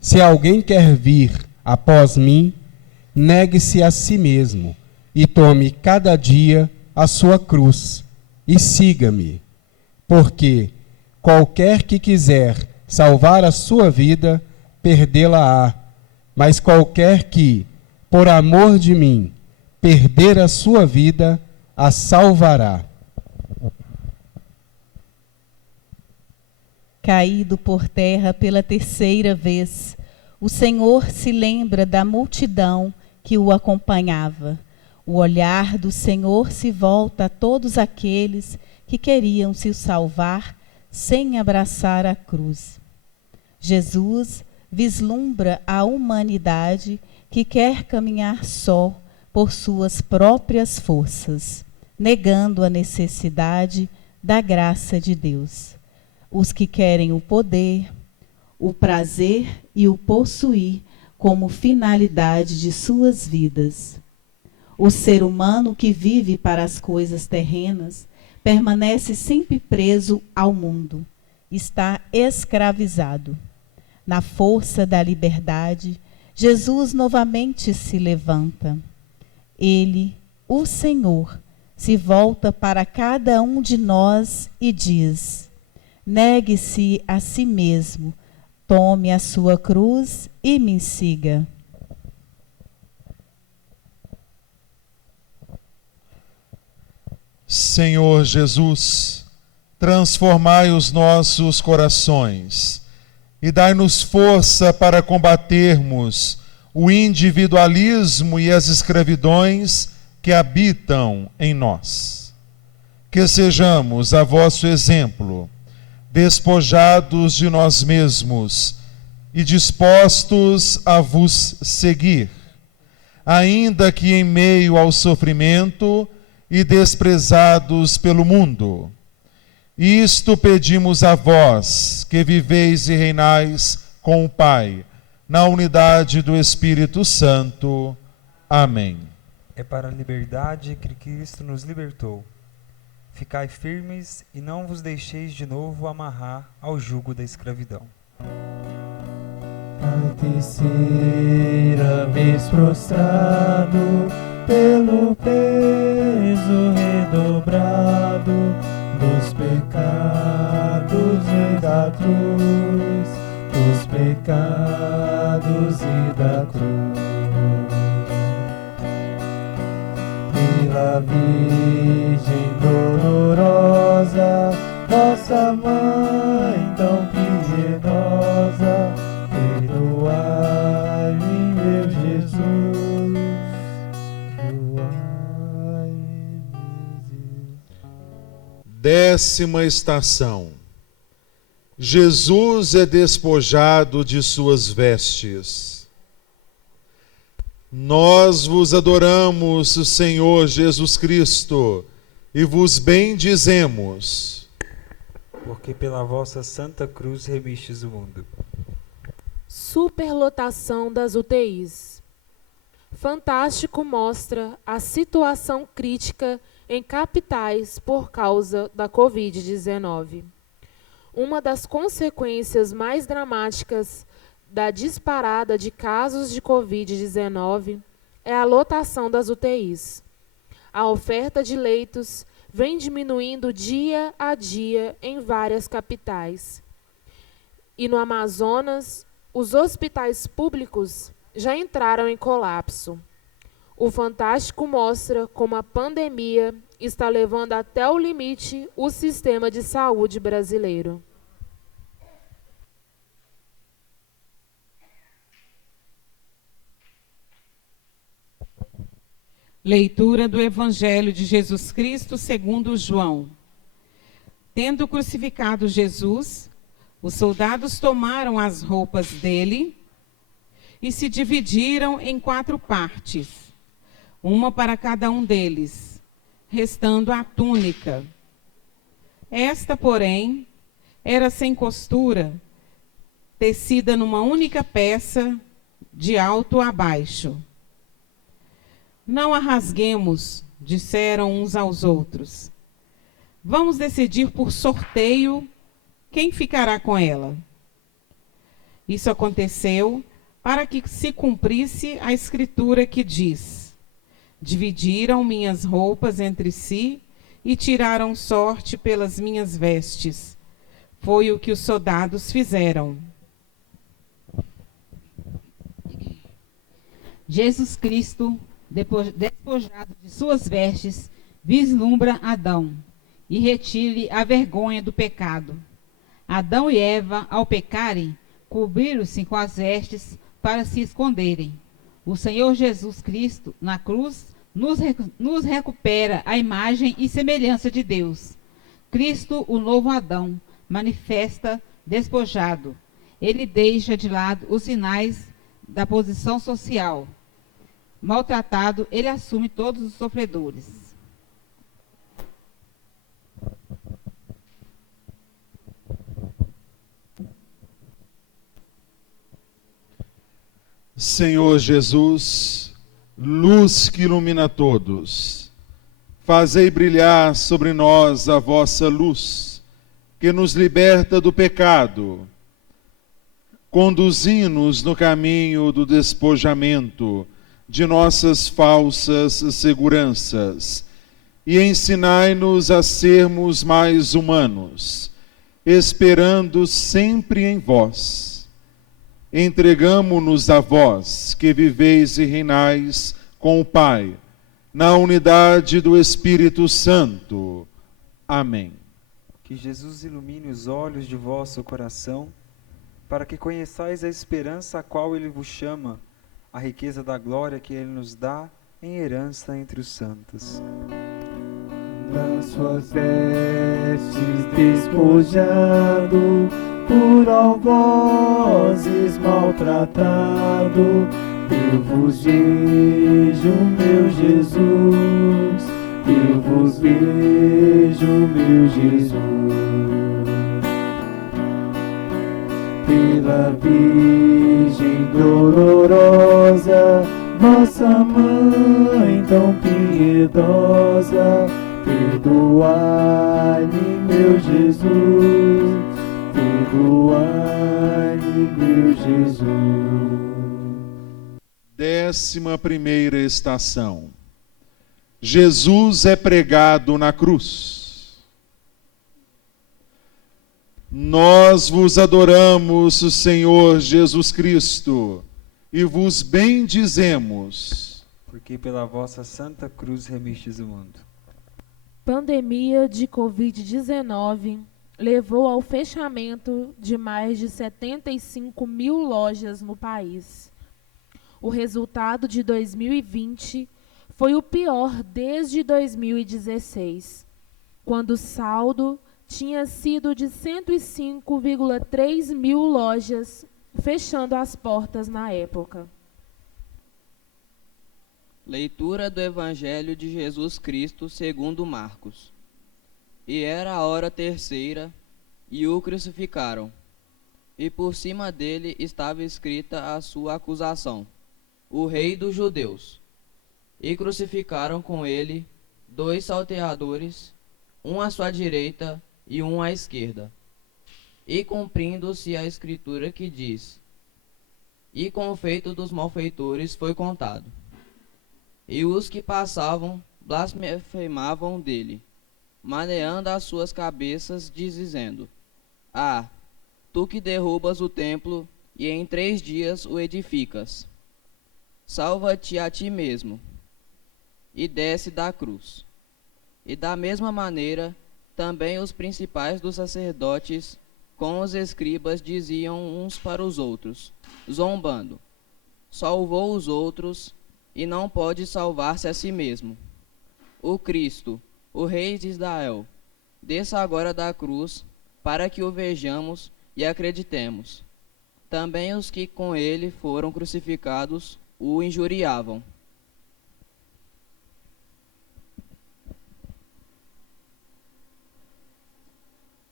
se alguém quer vir após mim, negue-se a si mesmo, e tome cada dia a sua cruz, e siga-me. Porque qualquer que quiser salvar a sua vida, perdê-la-á, mas qualquer que, por amor de mim, perder a sua vida, a salvará. Caído por terra pela terceira vez, o Senhor se lembra da multidão que o acompanhava. O olhar do Senhor se volta a todos aqueles que queriam se salvar sem abraçar a cruz. Jesus vislumbra a humanidade que quer caminhar só por suas próprias forças, negando a necessidade da graça de Deus. Os que querem o poder, o prazer e o possuir como finalidade de suas vidas. O ser humano que vive para as coisas terrenas permanece sempre preso ao mundo, está escravizado. Na força da liberdade, Jesus novamente se levanta. Ele, o Senhor, se volta para cada um de nós e diz: negue-se a si mesmo, tome a sua cruz e me siga. Senhor Jesus, transformai os nossos corações e dai-nos força para combatermos o individualismo e as escravidões que habitam em nós. Que sejamos a vosso exemplo, despojados de nós mesmos e dispostos a vos seguir, ainda que em meio ao sofrimento e desprezados pelo mundo. Isto pedimos a vós, que viveis e reinais com o Pai, na unidade do Espírito Santo. Amém. É para a liberdade que Cristo nos libertou. Ficai firmes e não vos deixeis de novo amarrar ao jugo da escravidão. A terceira vez prostrado, pelo peso redobrado dos pecados e da cruz, dos pecados e da cruz. Pela Virgem dolorosa, nossa Mãe tão piedosa, perdoai-me, meu Jesus, perdoai-me, Jesus. 10ª estação. Jesus é despojado de suas vestes. Nós vos adoramos, Senhor Jesus Cristo, e vos bendizemos. Porque pela vossa santa cruz remistes o mundo. Superlotação das UTIs. Fantástico mostra a situação crítica em capitais por causa da Covid-19. Uma das consequências mais dramáticas da disparada de casos de Covid-19 é a lotação das UTIs. A oferta de leitos vem diminuindo dia a dia em várias capitais. E no Amazonas, os hospitais públicos já entraram em colapso. O Fantástico mostra como a pandemia está levando até o limite o sistema de saúde brasileiro. Leitura do Evangelho de Jesus Cristo segundo João. Tendo crucificado Jesus, os soldados tomaram as roupas dele e se dividiram em 4 partes, uma para cada um deles, restando a túnica. Esta, porém, era sem costura, tecida numa única peça, de alto a baixo. Não a rasguemos, disseram uns aos outros. Vamos decidir por sorteio quem ficará com ela. Isso aconteceu para que se cumprisse a escritura que diz: dividiram minhas roupas entre si e tiraram sorte pelas minhas vestes. Foi o que os soldados fizeram. Jesus Cristo, despojado de suas vestes, vislumbra Adão e retire a vergonha do pecado. Adão e Eva, ao pecarem, cobriram-se com as vestes para se esconderem. O Senhor Jesus Cristo, na cruz, nos recupera a imagem e semelhança de Deus. Cristo, o novo Adão, manifesta despojado. Ele deixa de lado os sinais da posição social. Maltratado, ele assume todos os sofredores. Senhor Jesus, luz que ilumina todos, fazei brilhar sobre nós a vossa luz, que nos liberta do pecado, conduzi-nos no caminho do despojamento de nossas falsas seguranças e ensinai-nos a sermos mais humanos, esperando sempre em vós. Entregamo-nos a vós, que viveis e reinais com o Pai, na unidade do Espírito Santo. Amém. Que Jesus ilumine os olhos de vosso coração, para que conheçais a esperança a qual Ele vos chama, a riqueza da glória que Ele nos dá em herança entre os santos. Das suas vestes despojado, por algozes maltratado, eu vos vejo, meu Jesus, eu vos vejo, meu Jesus. Pela Virgem dolorosa, vossa Mãe tão piedosa, perdoai-me, meu Jesus, perdoai-me, seguir Jesus. 11ª estação. Jesus é pregado na cruz. Nós vos adoramos, Senhor Jesus Cristo, e vos bendizemos. Porque pela vossa santa cruz remistes o mundo. Pandemia de Covid-19 levou ao fechamento de mais de 75 mil lojas no país. O resultado de 2020 foi o pior desde 2016, quando o saldo tinha sido de 105,3 mil lojas fechando as portas na época. Leitura do Evangelho de Jesus Cristo segundo Marcos. E era a hora terceira, e o crucificaram. E por cima dele estava escrita a sua acusação: o Rei dos Judeus. E crucificaram com ele 2 salteadores, um à sua direita e um à esquerda. E cumprindo-se a escritura que diz: e com o feito dos malfeitores foi contado. E os que passavam blasfemavam dele, maneando as suas cabeças, dizendo: ah, tu que derrubas o templo e em 3 dias o edificas, salva-te a ti mesmo, e desce da cruz. E da mesma maneira, também os principais dos sacerdotes com os escribas diziam uns para os outros, zombando: salvou os outros e não pode salvar-se a si mesmo. O Cristo, o Rei de Israel, desça agora da cruz, para que o vejamos e acreditemos. Também os que com ele foram crucificados o injuriavam.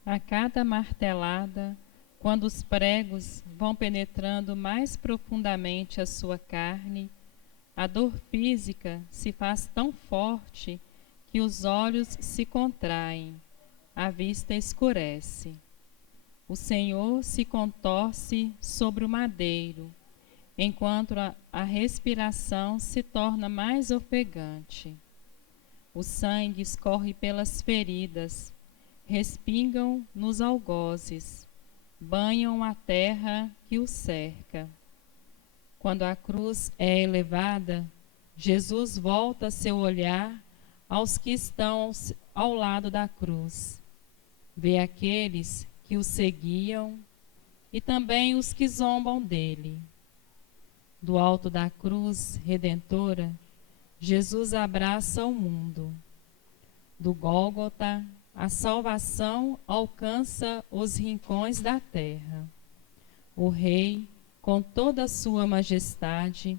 A cada martelada, quando os pregos vão penetrando mais profundamente a sua carne, a dor física se faz tão forte que os olhos se contraem, a vista escurece. O Senhor se contorce sobre o madeiro, enquanto a respiração se torna mais ofegante. O sangue escorre pelas feridas, respingam nos algozes, banham a terra que o cerca. Quando a cruz é elevada, Jesus volta seu olhar aos que estão ao lado da cruz. Vê aqueles que o seguiam e também os que zombam dele. Do alto da cruz redentora, Jesus abraça o mundo. Do Gólgota, a salvação alcança os rincões da terra. O Rei, com toda a sua majestade,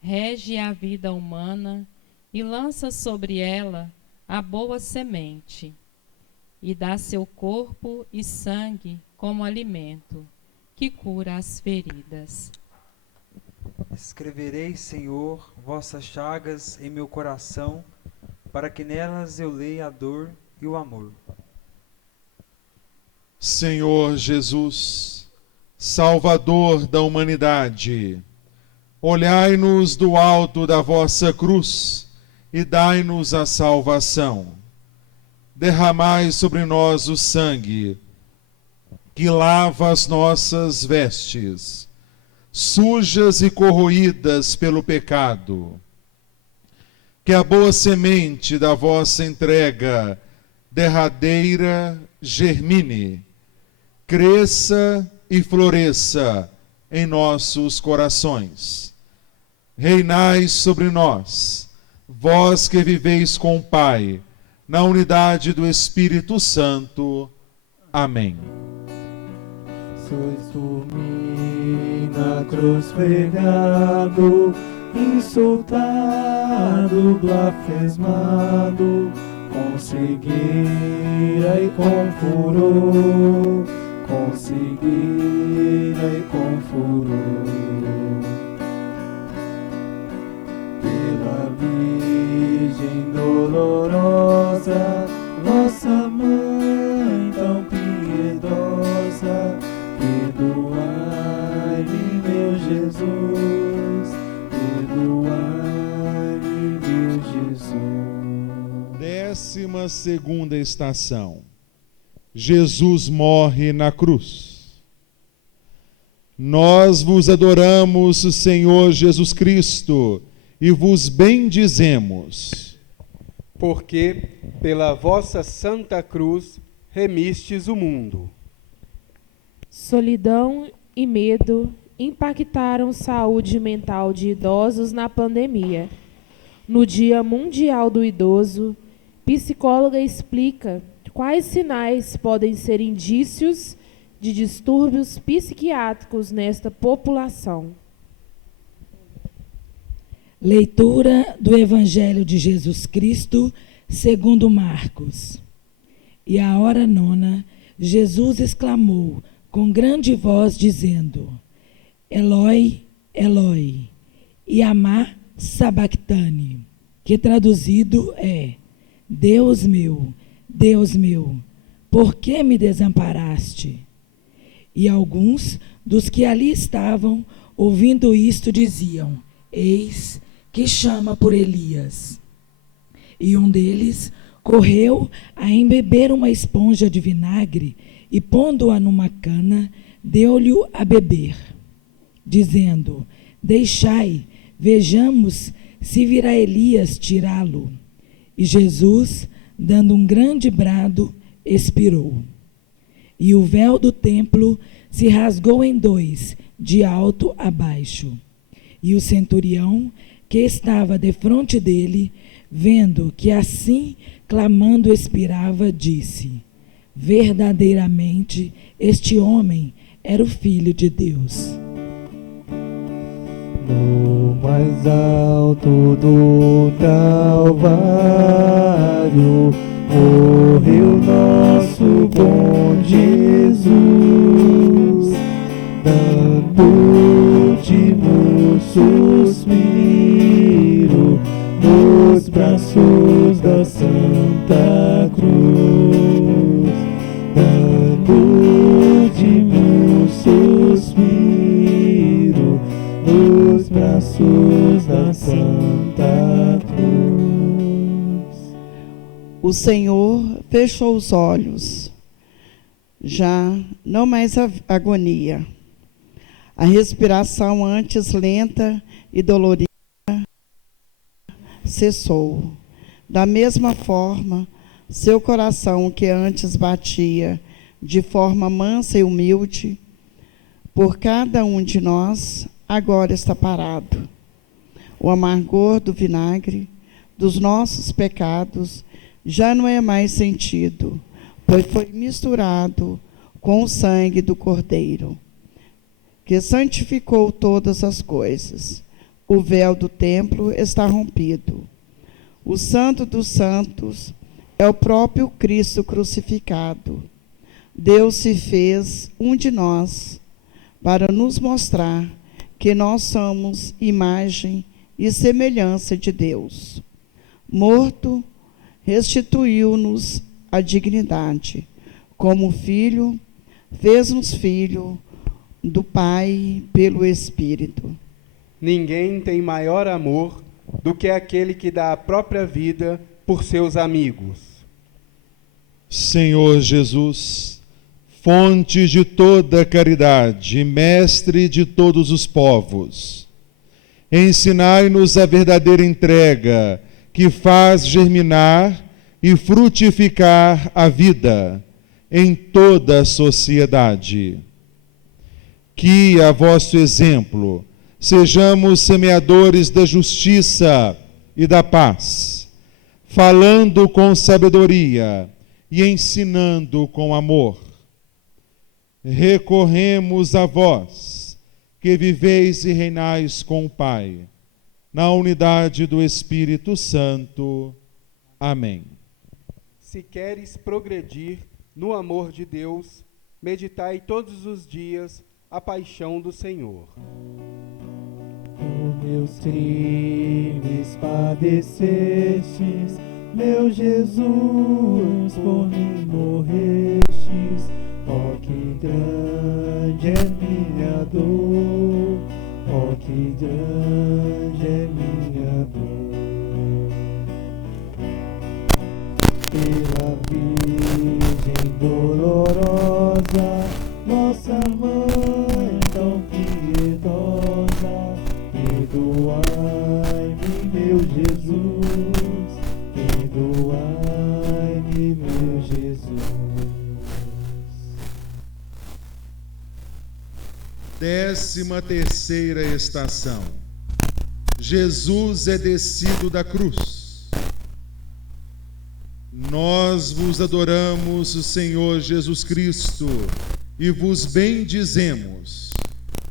rege a vida humana e lança sobre ela a boa semente, e dá seu corpo e sangue como alimento, que cura as feridas. Escreverei, Senhor, vossas chagas em meu coração, para que nelas eu leia a dor e o amor. Senhor Jesus, Salvador da humanidade, olhai-nos do alto da vossa cruz e dai-nos a salvação. Derramai sobre nós o sangue que lava as nossas vestes, sujas e corroídas pelo pecado. Que a boa semente da vossa entrega derradeira germine, cresça e floresça em nossos corações. Reinai sobre nós, vós que viveis com o Pai, na unidade do Espírito Santo. Amém. Sois por mim na cruz pregado, insultado, blasfemado, com cegueira e com furor, com cegueira e com furor. Pela Virgem dolorosa, vossa mãe tão piedosa, perdoai 12ª estação. Jesus morre na cruz. Nós vos adoramos, Senhor Jesus Cristo, e vos bendizemos. Porque pela vossa santa cruz remistes o mundo. Solidão e medo impactaram saúde mental de idosos na pandemia. No Dia Mundial do Idoso, psicóloga explica quais sinais podem ser indícios de distúrbios psiquiátricos nesta população. Leitura do Evangelho de Jesus Cristo, segundo Marcos. E à hora nona, Jesus exclamou com grande voz, dizendo: Eloi, Eloi, lama sabactani, que traduzido é: Deus meu, por que me desamparaste? E alguns dos que ali estavam, ouvindo isto, diziam: Eis que chama por Elias. E um deles correu a embeber uma esponja de vinagre e, pondo-a numa cana, deu-lhe a beber, dizendo: Deixai, vejamos se virá Elias tirá-lo. E Jesus, dando um grande brado, expirou. E o véu do templo se rasgou em dois, de alto a baixo. E o centurião, que estava defronte dele, vendo que assim, clamando, expirava, disse: Verdadeiramente, este homem era o Filho de Deus. No mais alto do Calvário, morreu nosso bom Jesus, dando último suspiro nos braços da Santa Cruz, dando último suspiro nos braços da Santa Cruz. O Senhor fechou os olhos, já não mais agonia. A respiração antes lenta e dolorida cessou. Da mesma forma, seu coração, que antes batia de forma mansa e humilde por cada um de nós, agora está parado. O amargor do vinagre dos nossos pecados já não é mais sentido, pois foi misturado com o sangue do Cordeiro, que santificou todas as coisas. O véu do templo está rompido. O Santo dos Santos é o próprio Cristo crucificado. Deus se fez um de nós para nos mostrar que nós somos imagem e semelhança de Deus. Morto, restituiu-nos a dignidade. Como filho, fez-nos filho do Pai pelo Espírito. Ninguém tem maior amor do que aquele que dá a própria vida por seus amigos. Senhor Jesus, fonte de toda caridade, mestre de todos os povos, ensinai-nos a verdadeira entrega que faz germinar e frutificar a vida em toda a sociedade. Que, a vosso exemplo, sejamos semeadores da justiça e da paz, falando com sabedoria e ensinando com amor. Recorremos a vós, que viveis e reinais com o Pai, na unidade do Espírito Santo. Amém. Se queres progredir no amor de Deus, meditai todos os dias a paixão do Senhor. Por meus crimes padecestes, meu Jesus, por mim morrestes. Oh, que grande é minha dor, oh, que grande é minha dor. pela Virgem dolorosa, nossa mãe tão piedosa, perdoai-me, meu Jesus, perdoai-me, meu Jesus. 13ª estação. Jesus é descido da cruz. Nós vos adoramos, Senhor Jesus Cristo, e vos bendizemos.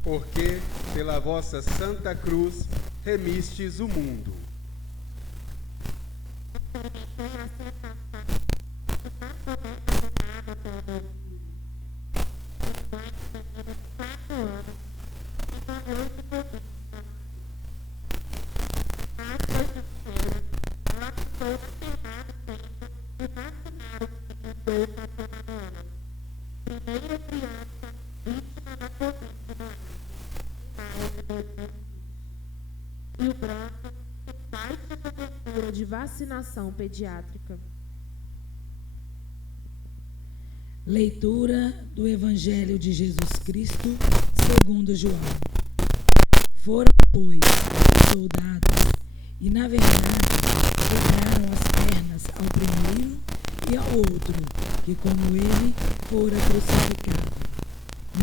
Porque pela vossa santa cruz remistes o mundo. E o branco faz a cobertura de vacinação pediátrica. Leitura do Evangelho de Jesus Cristo segundo João. Foram, pois, soldados, e na verdade quebraram as pernas ao primeiro e ao outro, que como ele fora crucificado.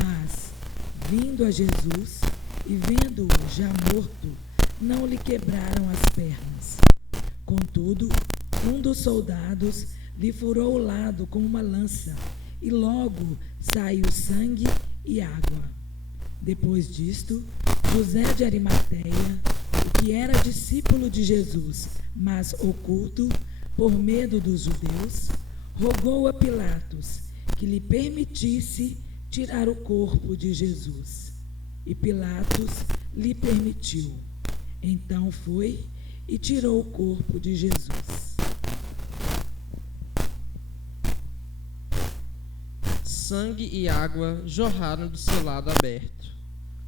Mas, vindo a Jesus e vendo-o já morto, não lhe quebraram as pernas. Contudo, um dos soldados lhe furou o lado com uma lança, e logo saiu sangue e água. Depois disto, José de Arimateia, o que era discípulo de Jesus, mas oculto por medo dos judeus, rogou a Pilatos que lhe permitisse tirar o corpo de Jesus. E Pilatos lhe permitiu. Então foi e tirou o corpo de Jesus. Sangue e água jorraram do seu lado aberto.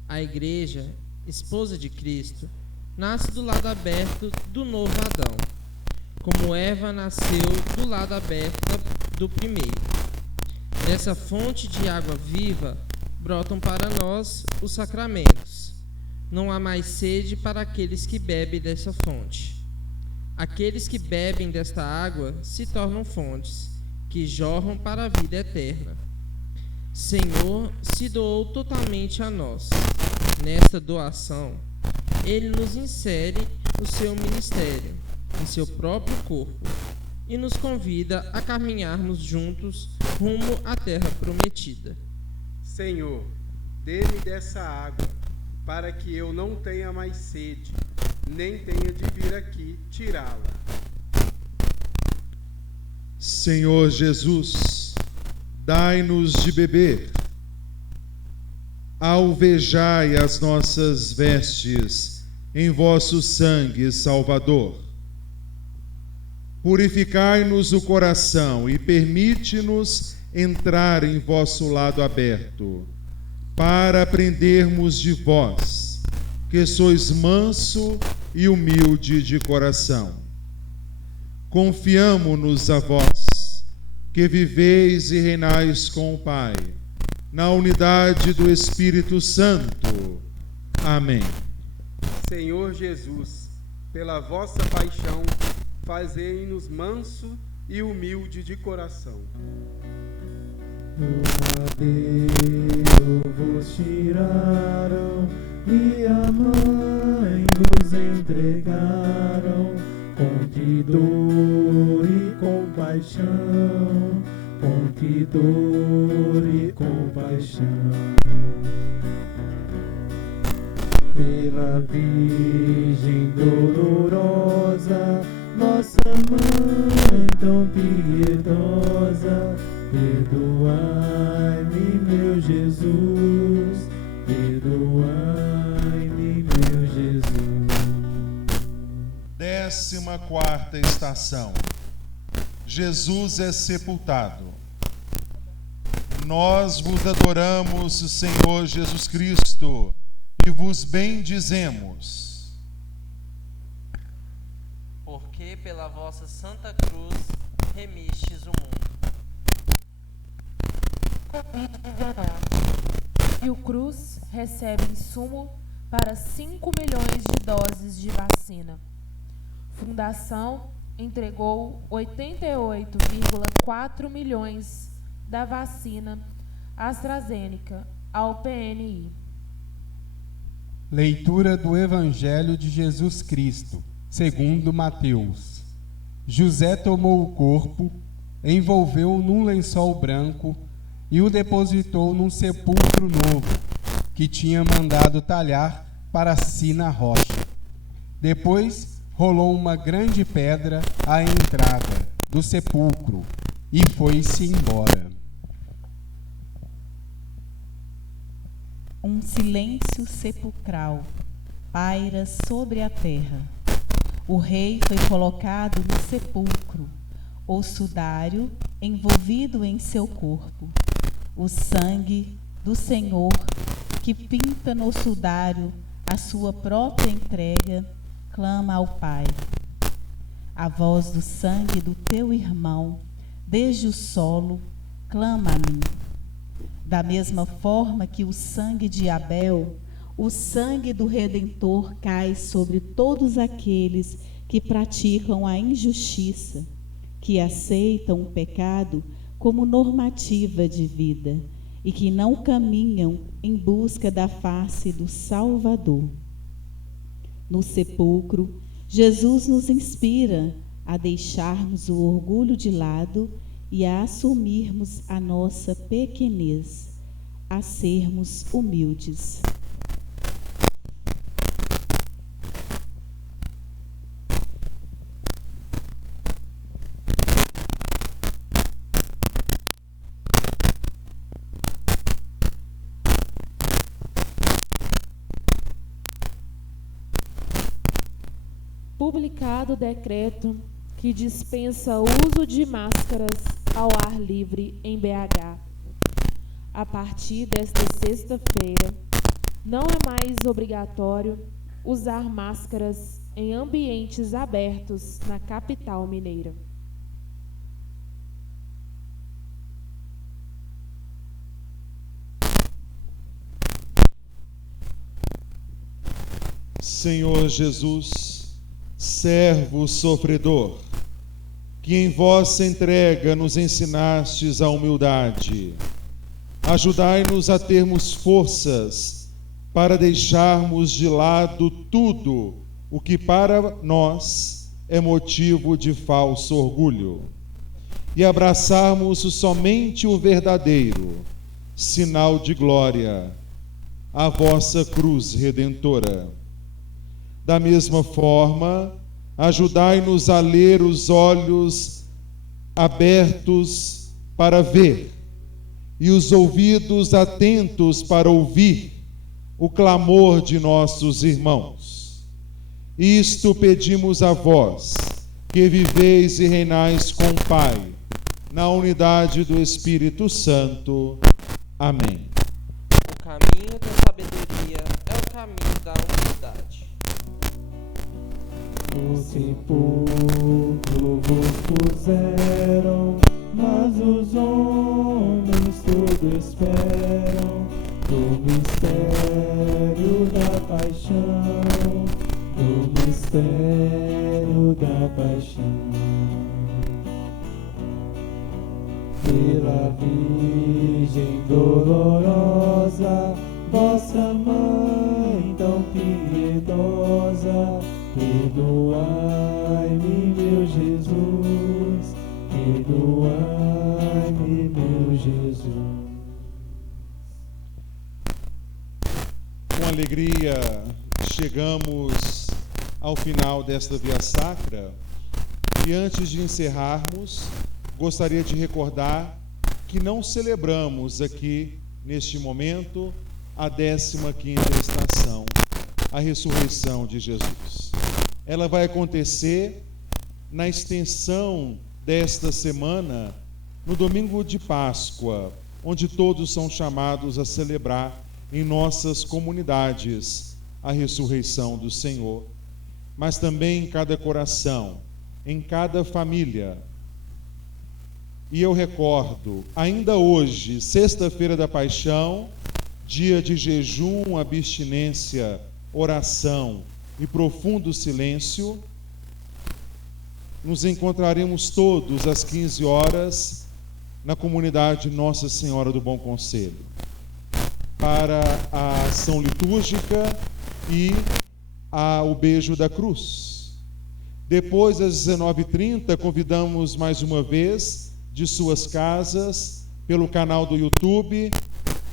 A igreja, esposa de Cristo, nasce do lado aberto do novo Adão, como Eva nasceu do lado aberto do primeiro. Dessa fonte de água viva brotam para nós os sacramentos. Não há mais sede para aqueles que bebem dessa fonte. Aqueles que bebem desta água se tornam fontes, que jorram para a vida eterna. Senhor se doou totalmente a nós. Nesta doação, Ele nos insere no seu ministério, em seu próprio corpo, e nos convida a caminharmos juntos rumo à terra prometida. Senhor, dê-me dessa água, para que eu não tenha mais sede, nem tenha de vir aqui tirá-la. Senhor Jesus, dai-nos de beber. Alvejai as nossas vestes em vosso sangue salvador. Purificai-nos o coração e permite-nos entrar em vosso lado aberto, para aprendermos de vós, que sois manso e humilde de coração. Confiamo-nos a vós, que viveis e reinais com o Pai, na unidade do Espírito Santo. Amém. Senhor Jesus, pela vossa paixão, fazei-nos manso e humilde de coração. Do madeiro vos tiraram e a mãe vos entregaram, com que dor e compaixão, com que dor e compaixão. Pela Virgem dolorosa, nossa mãe tão piedosa, perdoai-me, meu Jesus, perdoai-me, meu Jesus. 14ª estação. Jesus é sepultado. Nós vos adoramos, Senhor Jesus Cristo, e vos bendizemos. Porque pela vossa santa cruz remistes E o Cruz recebe insumo para 5 milhões de doses de vacina. Fundação entregou 88,4 milhões da vacina AstraZeneca ao PNI. Leitura do Evangelho de Jesus Cristo, segundo Mateus. José tomou o corpo, envolveu-o num lençol branco e o depositou num sepulcro novo, que tinha mandado talhar para si na rocha. Depois rolou uma grande pedra à entrada do sepulcro e foi-se embora. Um silêncio sepulcral paira sobre a terra. O rei foi colocado no sepulcro, o sudário envolvido em seu corpo. O sangue do Senhor, que pinta no sudário a sua própria entrega, clama ao Pai. A voz do sangue do teu irmão, desde o solo, clama a mim. Da mesma forma que o sangue de Abel, o sangue do Redentor cai sobre todos aqueles que praticam a injustiça, que aceitam o pecado como normativa de vida e que não caminham em busca da face do Salvador. No sepulcro, Jesus nos inspira a deixarmos o orgulho de lado e a assumirmos a nossa pequenez, a sermos humildes. Publicado o decreto que dispensa o uso de máscaras ao ar livre em BH. A partir desta sexta-feira, não é mais obrigatório usar máscaras em ambientes abertos na capital mineira. Senhor Jesus, servo sofredor, que em vossa entrega nos ensinastes a humildade, ajudai-nos a termos forças para deixarmos de lado tudo o que para nós é motivo de falso orgulho e abraçarmos somente o verdadeiro sinal de glória, a vossa cruz redentora. Da mesma forma, ajudai-nos a ler os olhos abertos para ver e os ouvidos atentos para ouvir o clamor de nossos irmãos. Isto pedimos a vós, que viveis e reinais com o Pai, na unidade do Espírito Santo. Amém. O caminho da sabedoria é o caminho da humildade. No sepulcro vos puseram, mas os homens tudo esperam do mistério da paixão, do mistério da paixão. Pela Virgem dolorosa, vossa mãe tão piedosa, perdoai-me, meu Jesus, perdoai-me, meu Jesus. Com alegria, chegamos ao final desta Via Sacra e antes de encerrarmos, gostaria de recordar que não celebramos aqui, neste momento, a 15ª estação, a ressurreição de Jesus. Ela vai acontecer na extensão desta semana, no domingo de Páscoa, onde todos são chamados a celebrar em nossas comunidades a ressurreição do Senhor, mas também em cada coração, em cada família, E eu recordo, ainda hoje, sexta-feira da Paixão, dia de jejum, abstinência, oração e profundo silêncio, nos encontraremos todos às 15 horas na comunidade Nossa Senhora do Bom Conselho para a ação litúrgica e o beijo da cruz. Depois, às 19h30, convidamos mais uma vez de suas casas, pelo canal do YouTube,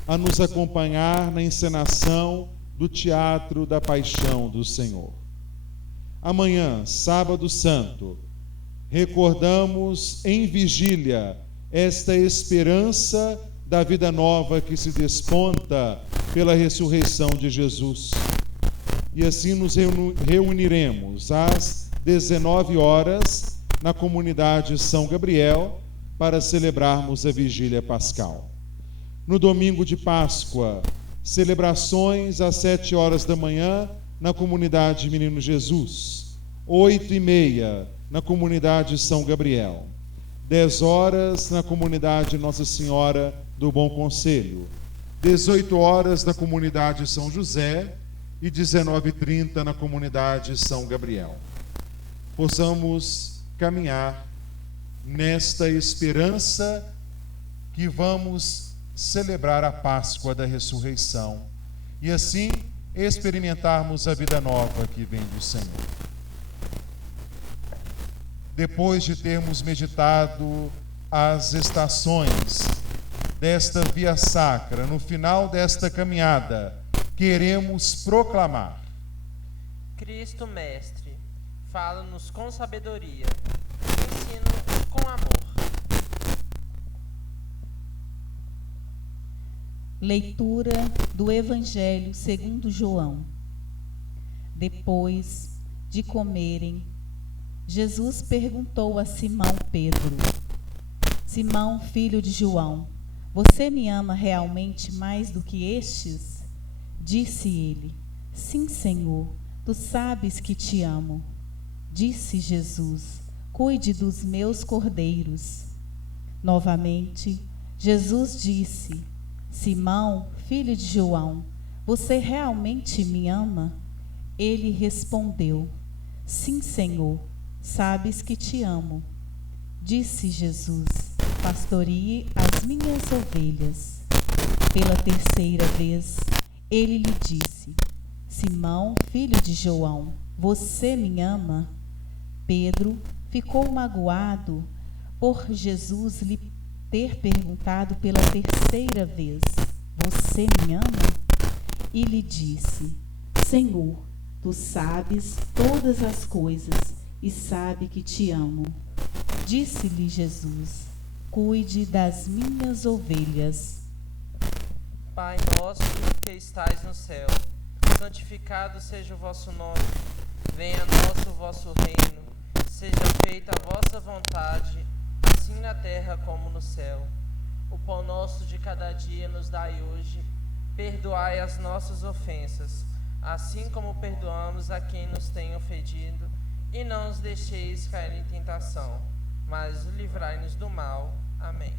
a nos acompanhar na encenação do Teatro da Paixão do Senhor. Amanhã, Sábado Santo, recordamos em vigília esta esperança da vida nova que se desponta pela ressurreição de Jesus. E assim nos reuniremos às 19 horas na comunidade São Gabriel para celebrarmos a vigília pascal. No domingo de Páscoa, celebrações às 7 horas da manhã na comunidade Menino Jesus, 8h30 na comunidade São Gabriel, 10 horas na comunidade Nossa Senhora do Bom Conselho, 18 horas na comunidade São José e 19h30 na comunidade São Gabriel. Possamos caminhar nesta esperança que vamos celebrar a Páscoa da ressurreição e assim experimentarmos a vida nova que vem do Senhor. Depois de termos meditado as estações desta Via Sacra, no final desta caminhada, queremos proclamar: Cristo Mestre, fala-nos com sabedoria, ensina-nos com amor. Leitura do Evangelho segundo João. Depois de comerem, Jesus perguntou a Simão Pedro: Simão, filho de João, você me ama realmente mais do que estes? Disse ele: Sim, Senhor, tu sabes que te amo. Disse Jesus: Cuide dos meus cordeiros. Novamente, Jesus disse: Simão, filho de João, você realmente me ama? Ele respondeu: Sim, Senhor, sabes que te amo. Disse Jesus: Pastoreie as minhas ovelhas. Pela terceira vez, ele lhe disse: Simão, filho de João, você me ama? Pedro ficou magoado por Jesus lhe ter perguntado pela terceira vez: Você me ama? E lhe disse: Senhor, tu sabes todas as coisas e sabe que te amo. Disse-lhe Jesus: Cuide das minhas ovelhas. Pai nosso que estais no céu, santificado seja o vosso nome. Venha a nós o vosso reino. Seja feita a vossa vontade, assim na terra como no céu. O pão nosso de cada dia nos dai hoje. Perdoai as nossas ofensas, assim como perdoamos a quem nos tem ofendido. E não os deixeis cair em tentação, mas livrai-nos do mal. Amém.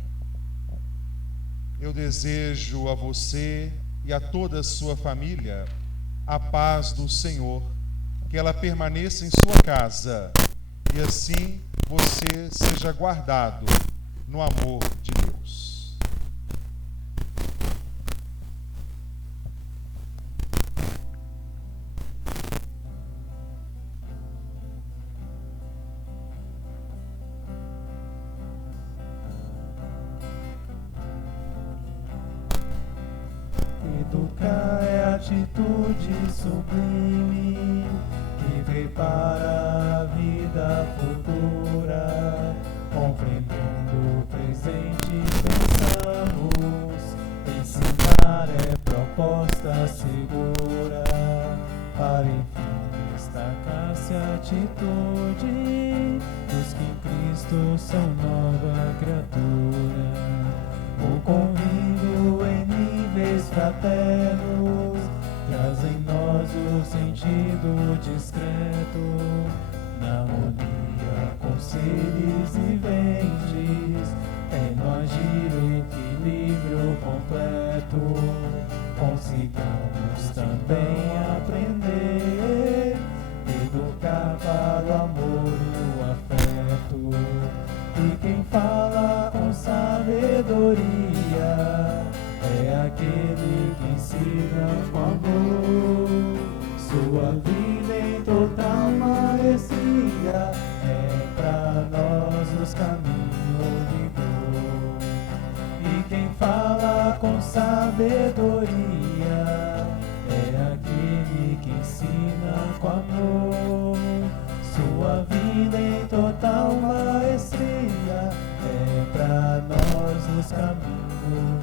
Eu desejo a você e a toda a sua família a paz do Senhor, que ela permaneça em sua casa e assim você seja guardado no amor de Deus. Educar é atitude sublime que prepara a vida futura. Compreendendo o presente, pensamos. Ensinar é proposta segura para enfim destacar-se a atitude dos que em Cristo são nova criatura. O convívio em níveis fraternos traz em nós o sentido discreto, na harmonia com seres viventes, ensina com amor. Sua vida em total maestria é pra nós os caminhos de dor. E quem fala com sabedoria é aquele que ensina com amor. Sua vida em total maestria é pra nós os caminhos